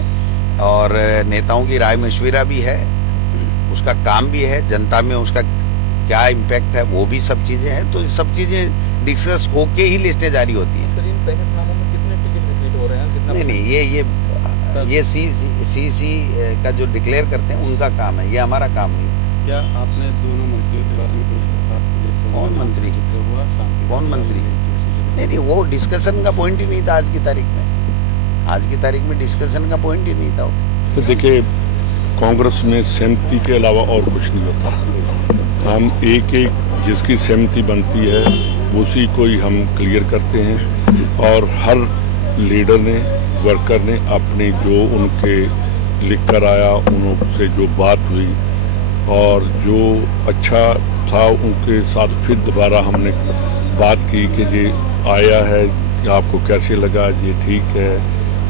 और नेताओं की राय मशविरा भी है, उसका काम भी है, जनता में उसका क्या इम्पैक्ट है वो भी सब चीजें हैं। तो सब चीजें डिस्कस होके ही लिस्टें जारी होती हैं। सर, इन 65 नामों में कितने टिकट रिपीट हो रहे हैं? नहीं, ये CC का जो डिक्लेयर करते हैं उनका काम है, ये हमारा काम नहीं है। क्या आपने दोनों मंत्रियों से बात की? कौन मंत्री? नहीं, वो डिस्कशन का पॉइंट ही नहीं था आज की तारीख में। आज की तारीख में डिस्कशन का पॉइंट ही नहीं था। तो देखिए, कांग्रेस में सहमति के अलावा और कुछ नहीं होता। हम एक जिसकी सहमति बनती है उसी को ही हम क्लियर करते हैं और हर लीडर ने, वर्कर ने अपने जो उनके लिख कर आया, उनसे जो बात हुई और जो अच्छा था उनके साथ फिर दोबारा हमने बात की कि ये आया है कि आपको कैसे लगा, ये ठीक है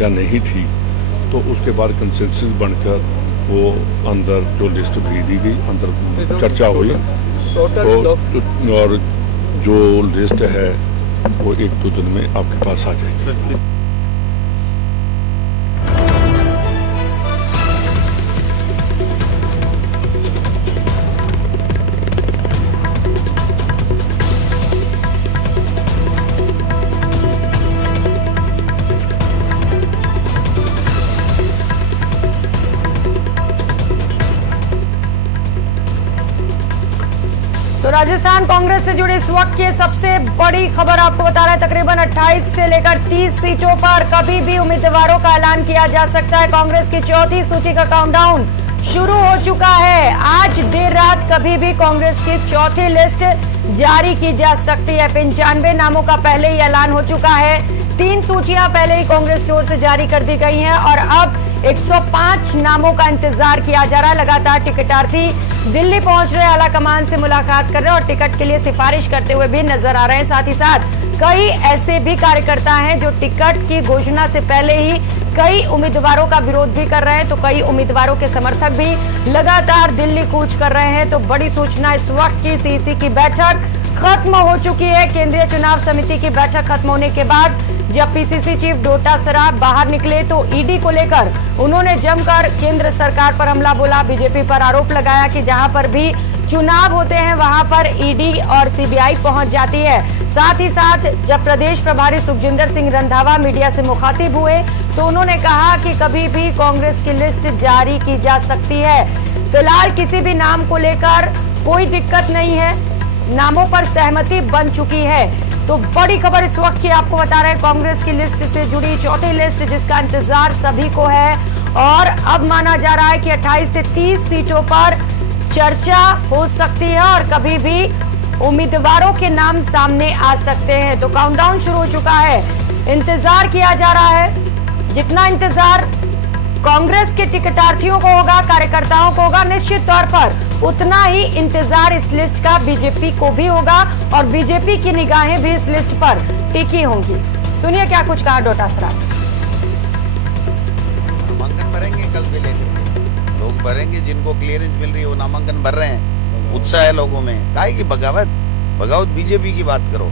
या नहीं ठीक। तो उसके बाद कंसेंसस बनकर वो अंदर जो लिस्ट भेज दी गई, अंदर चर्चा हुई तो और जो लिस्ट है वो 1-2 दिन में आपके पास आ जाएगी। तो राजस्थान कांग्रेस से जुड़ी इस वक्त की सबसे बड़ी खबर आपको बता रहे हैं, तकरीबन 28 से लेकर 30 सीटों पर कभी भी उम्मीदवारों का ऐलान किया जा सकता है। कांग्रेस की चौथी सूची का काउंटडाउन शुरू हो चुका है। आज देर रात कभी भी कांग्रेस की चौथी लिस्ट जारी की जा सकती है। 95 नामों का पहले ही ऐलान हो चुका है। 3 सूचियां पहले ही कांग्रेस की ओर से जारी कर दी गई हैं और अब 105 नामों का इंतजार किया जा रहा है। लगातार टिकटार्थी दिल्ली पहुंच रहे, आला कमान से मुलाकात कर रहे हैं और टिकट के लिए सिफारिश करते हुए भी नजर आ रहे हैं। साथ ही साथ कई ऐसे भी कार्यकर्ता हैं जो टिकट की घोषणा से पहले ही कई उम्मीदवारों का विरोध भी कर रहे हैं, तो कई उम्मीदवारों के समर्थक भी लगातार दिल्ली कूच कर रहे हैं। तो बड़ी सूचना, इस वक्त की CC की बैठक खत्म हो चुकी है। केंद्रीय चुनाव समिति की बैठक खत्म होने के बाद जब PCC चीफ डोटासरा बाहर निकले तो ED को लेकर उन्होंने जमकर केंद्र सरकार पर हमला बोला, बीजेपी पर आरोप लगाया कि जहां पर भी चुनाव होते हैं वहां पर ईडी और सीबीआई पहुंच जाती है। साथ ही साथ जब प्रदेश प्रभारी सुखजिंदर सिंह रंधावा मीडिया से मुखातिब हुए तो उन्होंने कहा कि कभी भी कांग्रेस की लिस्ट जारी की जा सकती है। फिलहाल किसी भी नाम को लेकर कोई दिक्कत नहीं है, नामों पर सहमति बन चुकी है। तो बड़ी खबर इस वक्त की आपको बता रहे हैं, कांग्रेस की लिस्ट से जुड़ी चौथी लिस्ट जिसका इंतजार सभी को है और अब माना जा रहा है कि 28 से 30 सीटों पर चर्चा हो सकती है और कभी भी उम्मीदवारों के नाम सामने आ सकते हैं। तो काउंटडाउन शुरू हो चुका है, इंतजार किया जा रहा है। जितना इंतजार कांग्रेस के टिकटार्थियों को होगा, कार्यकर्ताओं को होगा, निश्चित तौर पर उतना ही इंतजार इस लिस्ट का बीजेपी को भी होगा और बीजेपी की निगाहें भी इस लिस्ट पर टिकी होंगी। सुनिए क्या कुछ कहा डोटासरा। नामांकन भरेंगे कल से लेकर लोग भरेंगे, जिनको क्लियरेंस मिल रही है वो नामांकन भर रहे हैं। उत्साह है लोगों में, काहे की बगावत बीजेपी की बात करो,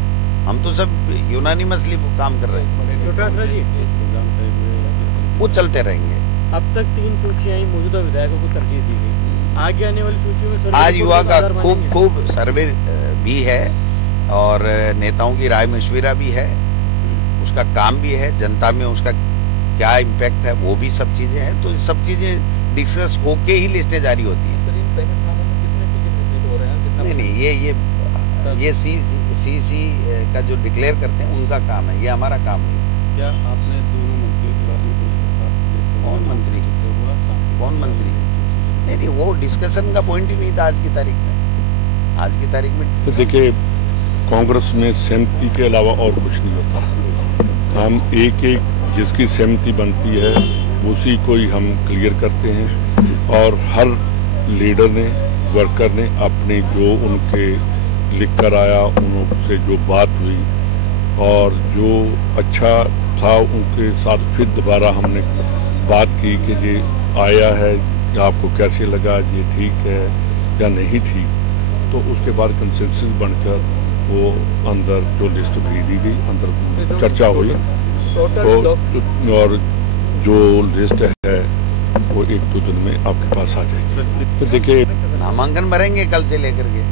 हम तो सब यूनानिमसली काम कर रहे हैं, वो चलते रहेंगे। अब तक 3 सूचियां मौजूदा विधायकों को तरजीह दी गई, आगे आने वाली सूचियों में आज युवा का खूब सर्वे भी है और नेताओं की राय मशविरा भी है, उसका काम भी है, जनता में उसका क्या इम्पैक्ट है वो भी सब चीजें हैं। तो सब चीजें डिस्कस होके ही लिस्टें जारी होती हैं। नहीं, ये सीसी का जो डिक्लेयर करते हैं उनका काम है, ये हमारा काम नहीं। क्या आपने दोनों मंत्रियों के बारे में कौन मंत्री नहीं, वो डिस्कशन का पॉइंट ही नहीं था आज की तारीख में। तो देखिए, कांग्रेस में सहमति के अलावा और कुछ नहीं होता। हम एक जिसकी सहमति बनती है उसी को ही हम क्लियर करते हैं और हर लीडर ने, वर्कर ने अपने जो उनके लिख कर आया, उनसे जो बात हुई और जो अच्छा था उनके साथ फिर दोबारा हमने बात की कि ये आया है, आपको कैसे लगा, ये ठीक है या नहीं ठीक। तो उसके बाद कंसेंसस बनकर वो अंदर जो लिस्ट भेज दी गई, अंदर चर्चा हुई और जो लिस्ट है वो 1-2 दिन में आपके पास आ जाएगी। तो देखिए, नामांकन भरेंगे कल से लेकर के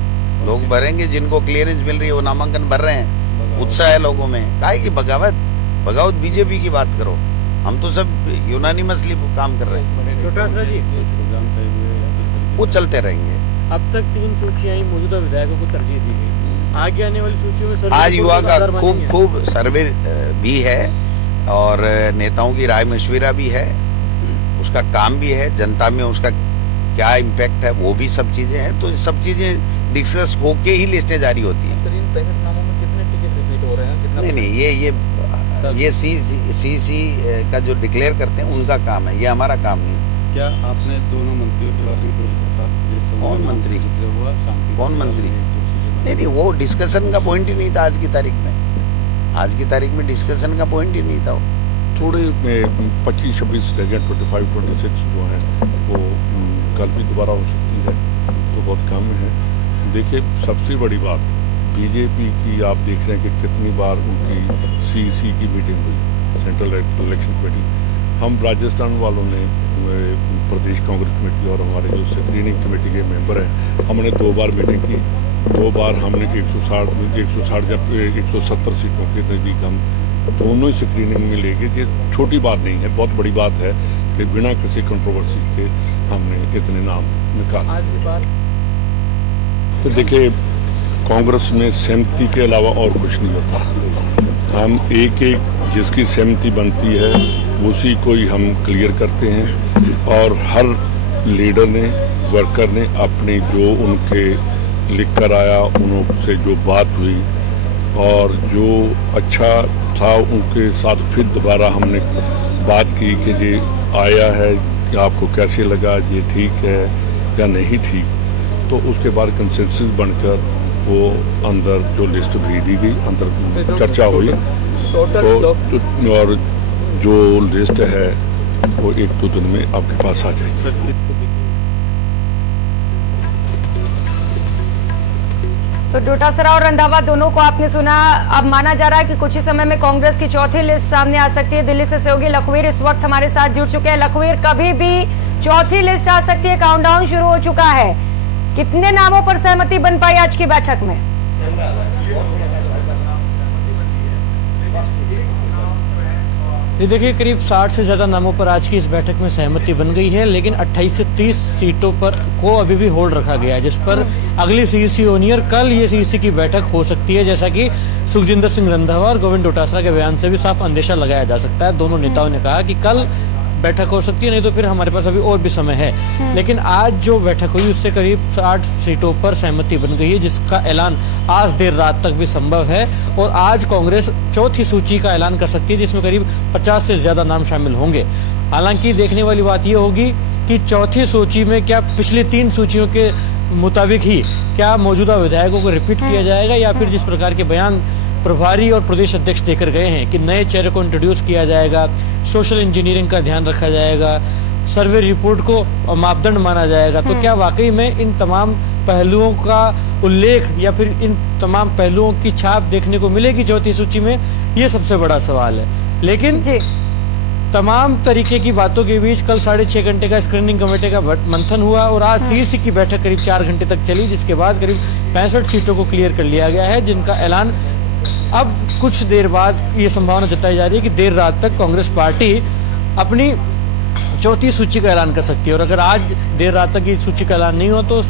लोग भरेंगे, जिनको क्लियरेंस मिल रही है वो नामांकन भर रहे हैं। उत्साह है लोगों में, काहे की बगावत बीजेपी की बात करो, हम तो सब यूनानिमसली काम कर रहे हैं, वो चलते रहेंगे। अब तक 3 सूचियां मौजूदा विधायकों को तरजीह दी गई, आगे आने वाली सूचियों में आज युवा का खूब सर्वे भी है और नेताओं की राय मशविरा भी है, उसका काम भी है, जनता में उसका क्या इम्पैक्ट है वो भी सब चीजें हैं। तो सब चीजें डिस्कस होके ही लिस्टें जारी होती हैं। नहीं, ये सीसी का जो डिक्लेयर करते हैं उनका काम है, ये हमारा काम नहीं। क्या आपने दोनों मंत्रियों के बारे में कौन मंत्री नहीं, वो डिस्कशन का पॉइंट ही नहीं था आज की तारीख में डिस्कशन का पॉइंट ही नहीं था। थोड़े 25-26 रह गए, 25-26 जो है वो कल भी दोबारा हो सकती है, तो बहुत कम है। देखिए, सबसे बड़ी बात बीजेपी की आप देख रहे हैं कि कितनी बार उनकी सीसी की मीटिंग हुई, सेंट्रल इलेक्शन कमेटी। हम राजस्थान वालों ने प्रदेश कांग्रेस कमेटी और हमारे जो स्क्रीनिंग कमेटी के मेंबर हैं, हमने 2 बार मीटिंग की। 2 बार हमने 160 जब 170 सीटों के नज़दीक हम दोनों ही स्क्रीनिंग में लेके, ये छोटी बात नहीं है, बहुत बड़ी बात है कि बिना किसी कंट्रोवर्सी के हमने इतने नाम निकाले। तो देखिए, कांग्रेस में सहमति के अलावा और कुछ नहीं होता। हम एक जिसकी सहमति बनती है उसी को ही हम क्लियर करते हैं और हर लीडर ने, वर्कर ने अपने जो उनके लिख कर आया, उनसे जो बात हुई और जो अच्छा था उनके साथ फिर दोबारा हमने बात की कि ये आया है, कि आपको कैसे लगा, ये ठीक है या नहीं ठीक। तो उसके बाद कंसेंसस बनकर वो अंदर जो लिस्ट भेज दी गई, अंदर चर्चा हुई और जो लिस्ट है वो 1-2 दिन में आपके पास आ जाएगी। तो डोटासरा और रंधावा दोनों को आपने सुना। अब माना जा रहा है कि कुछ ही समय में कांग्रेस की चौथी लिस्ट सामने आ सकती है। दिल्ली से सहयोगी लखवीर इस वक्त हमारे साथ जुड़ चुके हैं। लखवीर, कभी भी चौथी लिस्ट आ सकती है, काउंटडाउन शुरू हो चुका है, कितने नामों पर सहमति बन पाई आज की बैठक में? ये देखिए, करीब 60 से ज्यादा नामों पर आज की इस बैठक में सहमति बन गई है, लेकिन 28 से 30 सीटों पर को अभी भी होल्ड रखा गया है, जिस पर अगली सीईसी होनी है और कल ये सीईसी की बैठक हो सकती है, जैसा कि सुखजिंदर सिंह रंधावा और गोविंद डोटासरा के बयान से भी साफ अंदेशा लगाया जा सकता है। दोनों नेताओं ने कहा कि कल बैठक हो सकती है, नहीं तो फिर हमारे पास अभी और भी समय है। लेकिन आज जो बैठक हुई उससे करीब 60 सीटों पर सहमति बन गई है, जिसका ऐलान आज देर रात तक भी संभव है। और आज कांग्रेस चौथी सूची का ऐलान कर सकती है, जिसमें करीब 50 से ज्यादा नाम शामिल होंगे। हालांकि देखने वाली बात यह होगी कि चौथी सूची में क्या पिछली 3 सूचियों के मुताबिक ही क्या मौजूदा विधायकों को रिपीट किया जाएगा, या फिर जिस प्रकार के बयान प्रभारी और प्रदेश अध्यक्ष देकर गए हैं कि नए चेहरे को इंट्रोड्यूस किया जाएगा, सोशल इंजीनियरिंग का ध्यान रखा जाएगा, सर्वे रिपोर्ट को मापदंड माना जाएगा, तो क्या वाकई में इन तमाम पहलुओं का उल्लेख या फिर इन तमाम पहलुओं की छाप देखने को मिलेगी चौथी सूची में? ये सबसे बड़ा सवाल है। लेकिन तमाम तरीके की बातों के बीच कल 6.5 घंटे का स्क्रीनिंग कमेटी का मंथन हुआ और आज सीईसी की बैठक करीब 4 घंटे तक चली, जिसके बाद करीब 65 सीटों को क्लियर कर लिया गया है, जिनका ऐलान अब कुछ देर बाद ये संभावना जताई जा रही है कि देर रात तक कांग्रेस पार्टी अपनी चौथी सूची का ऐलान कर सकती है। और अगर आज देर रात तक ये सूची का ऐलान नहीं हुआ तो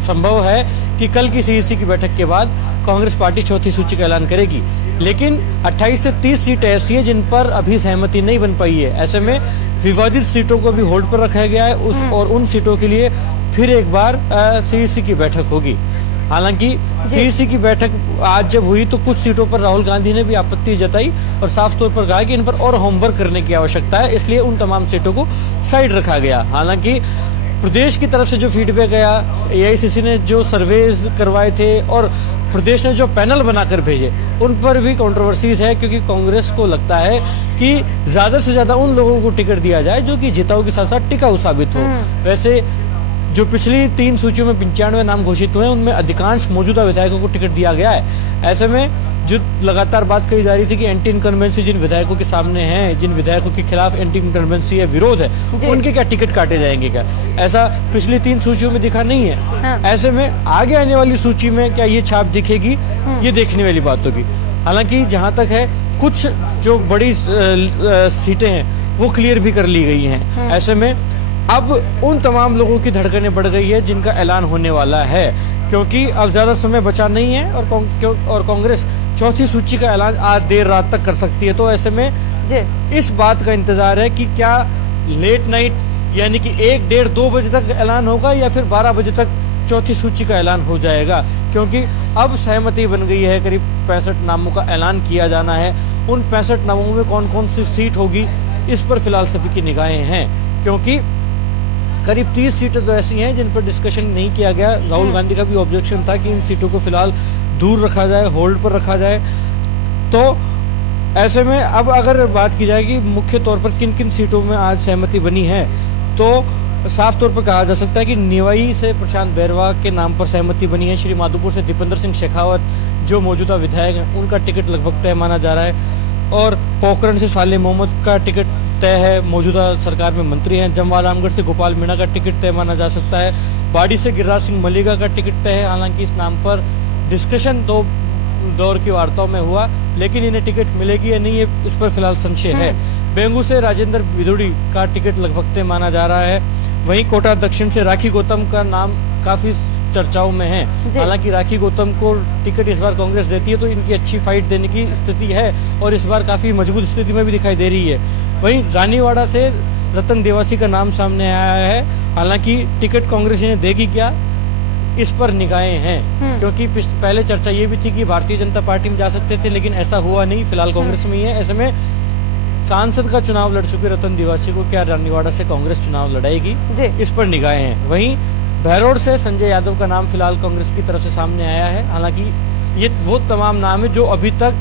संभव है कि कल की सीईसी की बैठक के बाद कांग्रेस पार्टी चौथी सूची का ऐलान करेगी। लेकिन 28 से 30 सीट ऐसी है जिन पर अभी सहमति नहीं बन पाई है। ऐसे में विवादित सीटों को भी होल्ड पर रखा गया है और उन सीटों के लिए फिर एक बार सीईसी की बैठक होगी। हालांकि सीईसी की बैठक आज जब हुई तो कुछ सीटों पर राहुल गांधी ने भी आपत्ति जताई और साफ तौर पर कहा कि इन पर और होमवर्क करने की आवश्यकता है, इसलिए उन तमाम सीटों को साइड रखा गया। हालांकि प्रदेश की तरफ से जो फीडबैक आया, एआईसीसी ने जो सर्वेज करवाए थे और प्रदेश ने जो पैनल बनाकर भेजे, उन पर भी कंट्रोवर्सीज है, क्योंकि कांग्रेस को लगता है कि ज्यादा से ज्यादा उन लोगों को टिकट दिया जाए जो कि जिताऊ के साथ साथ टिकाऊ साबित हो। वैसे जो पिछली 3 सूचियों में 95 नाम घोषित हुए हैं, उनमें अधिकांश मौजूदा विधायकों को टिकट दिया गया है। ऐसे में जो लगातार बात कही जा रही थी कि एंटी इनकम्बेंसी जिन विधायकों के सामने है, जिन विधायकों के खिलाफ एंटी इनकम्बेंसी है, विरोध है, उनके क्या टिकट काटे जाएंगे क्या? ऐसा पिछली 3 सूचियों में दिखा नहीं है। ऐसे में आगे आने वाली सूची में क्या ये छाप दिखेगी, ये देखने वाली बात होगी। हालांकि जहां तक है कुछ जो बड़ी सीटें हैं वो क्लियर भी कर ली गई हैं। ऐसे में अब उन तमाम लोगों की धड़कनें बढ़ गई है जिनका ऐलान होने वाला है, क्योंकि अब ज्यादा समय बचा नहीं है और कांग्रेस चौथी सूची का ऐलान आज देर रात तक कर सकती है। तो ऐसे में इस बात का इंतजार है कि क्या लेट नाइट यानी कि 1, 1:30, 2 बजे तक ऐलान होगा या फिर 12 बजे तक चौथी सूची का ऐलान हो जाएगा, क्योंकि अब सहमति बन गई है। करीब 65 नामों का ऐलान किया जाना है। उन 65 नामों में कौन कौन सी सीट होगी, इस पर फिलहाल सभी की निगाहें हैं, क्योंकि करीब 30 सीटें तो ऐसी हैं जिन पर डिस्कशन नहीं किया गया। राहुल गांधी का भी ऑब्जेक्शन था कि इन सीटों को फिलहाल दूर रखा जाए, होल्ड पर रखा जाए। तो ऐसे में अब अगर बात की जाएगी मुख्य तौर पर किन किन सीटों में आज सहमति बनी है, तो साफ तौर पर कहा जा सकता है कि निवाई से प्रशांत बैरवा के नाम पर सहमति बनी है। श्री माधोपुर से दीपेंद्र सिंह शेखावत जो मौजूदा विधायक हैं, उनका टिकट लगभग तय माना जा रहा है। और पोखरण से साले मोहम्मद का टिकट तय है, मौजूदा सरकार में मंत्री हैं। जमवाल रामगढ़ से गोपाल मीणा का टिकट तय माना जा सकता है। बाड़ी से गिरिराज सिंह मलिका का टिकट तय है। हालांकि इस नाम पर डिस्कशन 2 दौर की वार्ताओं में हुआ, लेकिन इन्हें टिकट मिलेगी या नहीं ये उस पर फिलहाल संशय है। बेंगू से राजेंद्र बिदुड़ी का टिकट लगभग तय माना जा रहा है। वहीं कोटा दक्षिण से राखी गौतम का नाम काफी चर्चाओं में है। हालांकि राखी गौतम को टिकट इस बार कांग्रेस देती है तो इनकी अच्छी फाइट देने की स्थिति है और इस बार काफी मजबूत स्थिति में भी दिखाई दे रही है। वहीं रानीवाड़ा से रतन देवासी का नाम सामने आया है। हालांकि टिकट कांग्रेस इन्हें देगी क्या, इस पर निगाहें हैं, क्योंकि पहले चर्चा ये भी थी कि भारतीय जनता पार्टी में जा सकते थे, लेकिन ऐसा हुआ नहीं, फिलहाल कांग्रेस में ही है। ऐसे में सांसद का चुनाव लड़ चुके रतन देवासी को क्या रानीवाड़ा से कांग्रेस चुनाव लड़ाएगी, इस पर निगाहें हैं। वहीं बहरोड से संजय यादव का नाम फिलहाल कांग्रेस की तरफ से सामने आया है। हालांकि ये वो तमाम नाम है जो अभी तक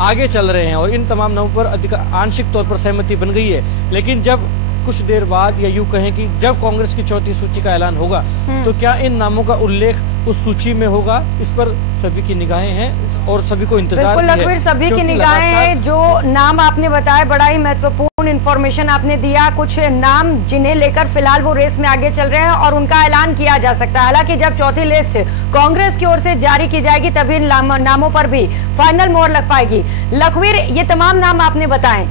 आगे चल रहे हैं और इन तमाम नामों पर आंशिक तौर पर सहमति बन गई है, लेकिन जब कुछ देर बाद या यूं कहें कि जब कांग्रेस की चौथी सूची का ऐलान होगा तो क्या इन नामों का उल्लेख उस सूची में होगा, इस पर सभी की निगाहें हैं और सभी को इंतजार है। सभी की निगाहें हैं। जो नाम आपने बताया बड़ा ही महत्वपूर्ण इंफॉर्मेशन आपने दिया, कुछ नाम जिन्हें लेकर फिलहाल वो रेस में आगे चल रहे हैं और उनका ऐलान किया जा सकता है। हालांकि जब चौथी लिस्ट कांग्रेस की ओर से जारी की जाएगी तभी इन नामों पर भी फाइनल मोहर लग पाएगी। लखवीर, ये तमाम नाम आपने बताए,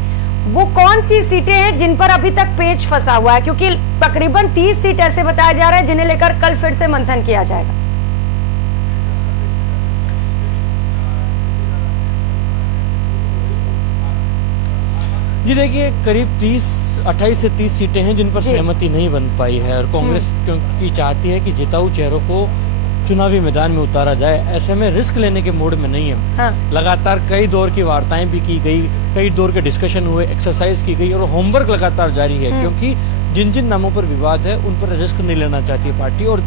वो कौन सी सीटें हैं जिन पर अभी तक पेच फंसा हुआ है? क्योंकि तकरीबन 30 सीट ऐसे बताया जा रहा है जिन्हें लेकर कल फिर से मंथन किया जाएगा। जी देखिए, करीब 28 से 30 सीटें हैं जिन पर सहमति नहीं बन पाई है और कांग्रेस क्योंकि चाहती है कि जिताऊ चेहरों को चुनावी मैदान में उतारा जाए, ऐसे में रिस्क लेने के मूड में नहीं है। हाँ। लगातार कई दौर की वार्ताएं भी की गई, कई दौर के डिस्कशन हुए, एक्सरसाइज की गई और होमवर्क लगातार जारी है, क्योंकि जिन जिन नामों पर विवाद है उन पर रिस्क नहीं लेना चाहती है पार्टी। और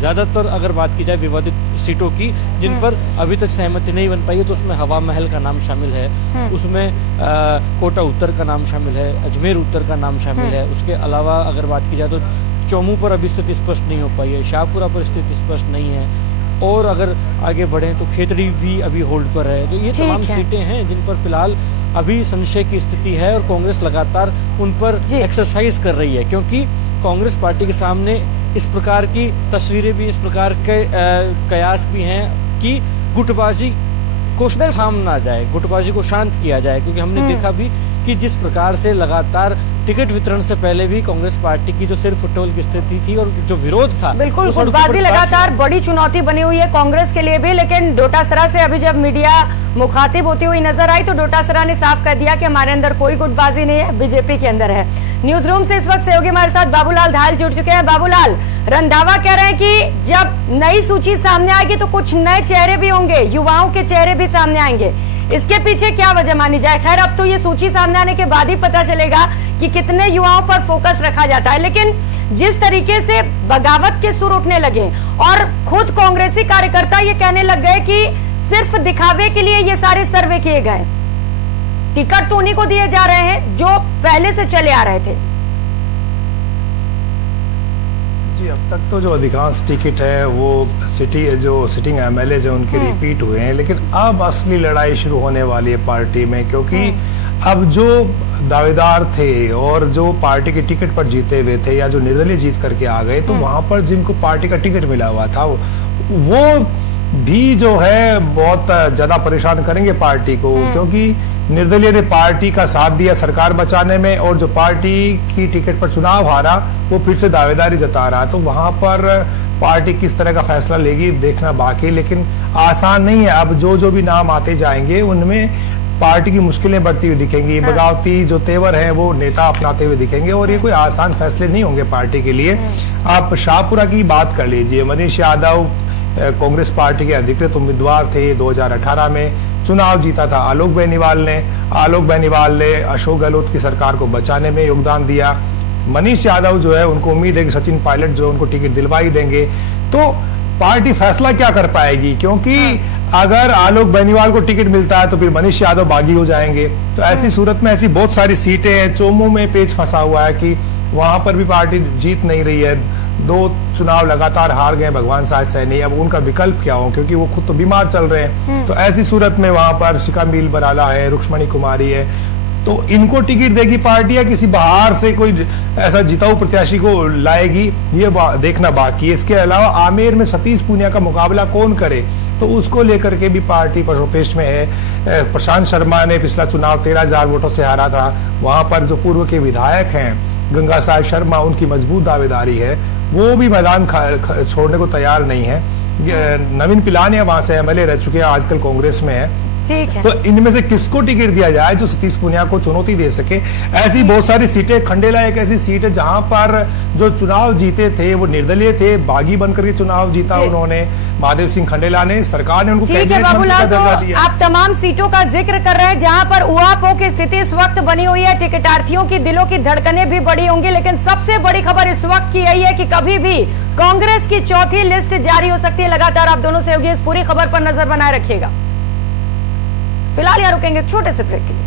ज्यादातर अगर बात की जाए विवादित सीटों की जिन पर अभी तक सहमति नहीं बन पाई है, तो उसमें हवा महल का नाम शामिल है, उसमें कोटा उत्तर का नाम शामिल है, अजमेर उत्तर का नाम शामिल है। उसके अलावा अगर बात की जाए तो चौमू पर अभी स्थिति स्पष्ट नहीं हो पाई है, शाहपुरा पर स्थिति स्पष्ट नहीं है, और अगर आगे बढ़े तो खेतड़ी भी अभी होल्ड पर है। तो ये तमाम सीटें हैं जिन पर फिलहाल अभी संशय की स्थिति है और कांग्रेस लगातार उन पर एक्सरसाइज कर रही है, क्योंकि कांग्रेस पार्टी के सामने इस प्रकार की तस्वीरें भी, इस प्रकार के कयास भी हैं कि गुटबाजी को थाम ना जाए, गुटबाजी को शांत किया जाए। क्योंकि हमने देखा भी कि जिस प्रकार से लगातार टिकट वितरण से पहले भी कांग्रेस पार्टी की जो सिर्फ फुटबॉल की स्थिति थी और जो विरोध था, बिल्कुल गुटबाजी लगातार बड़ी चुनौती बनी हुई है कांग्रेस के लिए भी। लेकिन डोटासरा से अभी जब मीडिया मुखातिब होती हुई नजर आई तो डोटासरा ने साफ कर दिया कि हमारे अंदर कोई गुटबाजी नहीं है, बीजेपी के अंदर है। न्यूज रूम से इस वक्त सहयोगी हमारे साथ बाबूलाल धाल जुड़ चुके हैं। बाबूलाल, रंधावा कह रहे हैं कि जब नई सूची सामने आएगी तो कुछ नए चेहरे भी होंगे, युवाओं के चेहरे भी सामने आएंगे, इसके पीछे क्या वजह मानी जाए? खैर, अब तो ये सूची सामने आने के बाद ही पता चलेगा कि कितने युवाओं पर फोकस रखा जाता है। लेकिन जिस तरीके से बगावत के सुर उठने लगे और खुद कांग्रेसी कार्यकर्ता ये कहने लग गए कि सिर्फ दिखावे के लिए ये सारे सर्वे किए गए, टिकट तो उन्हीं को दिए जा रहे हैं जो पहले से चले आ रहे थे। जी, अब तक तो जो अधिकांश टिकट है वो सिटिंग एमएलए है उनके रिपीट हुए हैं, लेकिन अब असली लड़ाई शुरू होने वाली है पार्टी में, क्योंकि अब जो दावेदार थे और जो पार्टी के टिकट पर जीते हुए थे या जो निर्दलीय जीत करके आ गए, तो वहां पर जिनको पार्टी का टिकट मिला हुआ था वो भी जो है बहुत ज्यादा परेशान करेंगे पार्टी को, क्योंकि निर्दलीय ने पार्टी का साथ दिया सरकार बचाने में और जो पार्टी की टिकट पर चुनाव हारा वो फिर से दावेदारी जता रहा, तो वहां पर पार्टी किस तरह का फैसला लेगी देखना बाकी। लेकिन आसान नहीं है, अब जो भी नाम आते जाएंगे उनमें पार्टी की मुश्किलें बढ़ती हुई दिखेंगी, बगावती जो तेवर हैं वो नेता अपनाते हुए दिखेंगे और ये कोई आसान फैसले नहीं होंगे पार्टी के लिए। आप शाहपुरा की बात कर लीजिए, मनीष यादव कांग्रेस पार्टी के अधिकृत उम्मीदवार थे, 2018 में चुनाव जीता था आलोक बेनीवाल ने अशोक गहलोत की सरकार को बचाने में योगदान दिया। मनीष यादव जो है उनको उम्मीद है कि सचिन पायलट जो उनको टिकट दिलवा ही देंगे, तो पार्टी फैसला क्या कर पाएगी, क्योंकि अगर आलोक बेनीवाल को टिकट मिलता है तो फिर मनीष यादव बागी हो जाएंगे। तो ऐसी सूरत में ऐसी बहुत सारी सीटें हैं, चोमू में पेच फंसा हुआ है कि वहां पर भी पार्टी जीत नहीं रही है, 2 चुनाव लगातार हार गए भगवान साहब सैनी, अब उनका विकल्प क्या हो, क्योंकि वो खुद तो बीमार चल रहे हैं। तो ऐसी सूरत में वहां पर शिखा मील बराला है, रुक्मणी कुमारी है, तो इनको टिकट देगी पार्टी या किसी बाहर से कोई ऐसा जिताऊ प्रत्याशी को लाएगी, ये देखना बाकी है। इसके अलावा आमेर में सतीश पूनिया का मुकाबला कौन करे, तो उसको लेकर के भी पार्टी पशोपेश में है। प्रशांत शर्मा ने पिछला चुनाव 13,000 वोटों से हारा था, वहां पर जो पूर्व के विधायक हैं गंगा साहब शर्मा, उनकी मजबूत दावेदारी है, वो भी मैदान छोड़ने को तैयार नहीं है। नवीन पिलानिया वहां से एमएलए रह चुके हैं, आजकल कांग्रेस में है। ठीक है। तो इनमें से किसको टिकट दिया जाए जो सतीश पूनिया को चुनौती दे सके? ऐसी बहुत सारी सीटें, खंडेला एक ऐसी सीट है जहां पर जो चुनाव जीते थे वो निर्दलीय थे, बागी बनकर के चुनाव जीता उन्होंने, महादेव सिंह खंडेला ने, सरकार ने उनको कैबिनेट मंत्री का दर्जा दिया। आप तमाम सीटों का जिक्र कर रहे हैं जहां पर उहापोह की स्थिति इस वक्त बनी हुई है, टिकटार्थियों की दिलों की धड़कनें भी बढ़ी होंगी, लेकिन सबसे बड़ी खबर इस वक्त की यही है कि कभी भी कांग्रेस की चौथी लिस्ट जारी हो सकती है। लगातार आप दोनों सहयोगी इस पूरी खबर पर नजर बनाए रखिएगा। फिलहाल यहाँ रुकेंगे छोटे से ब्रेक के लिए।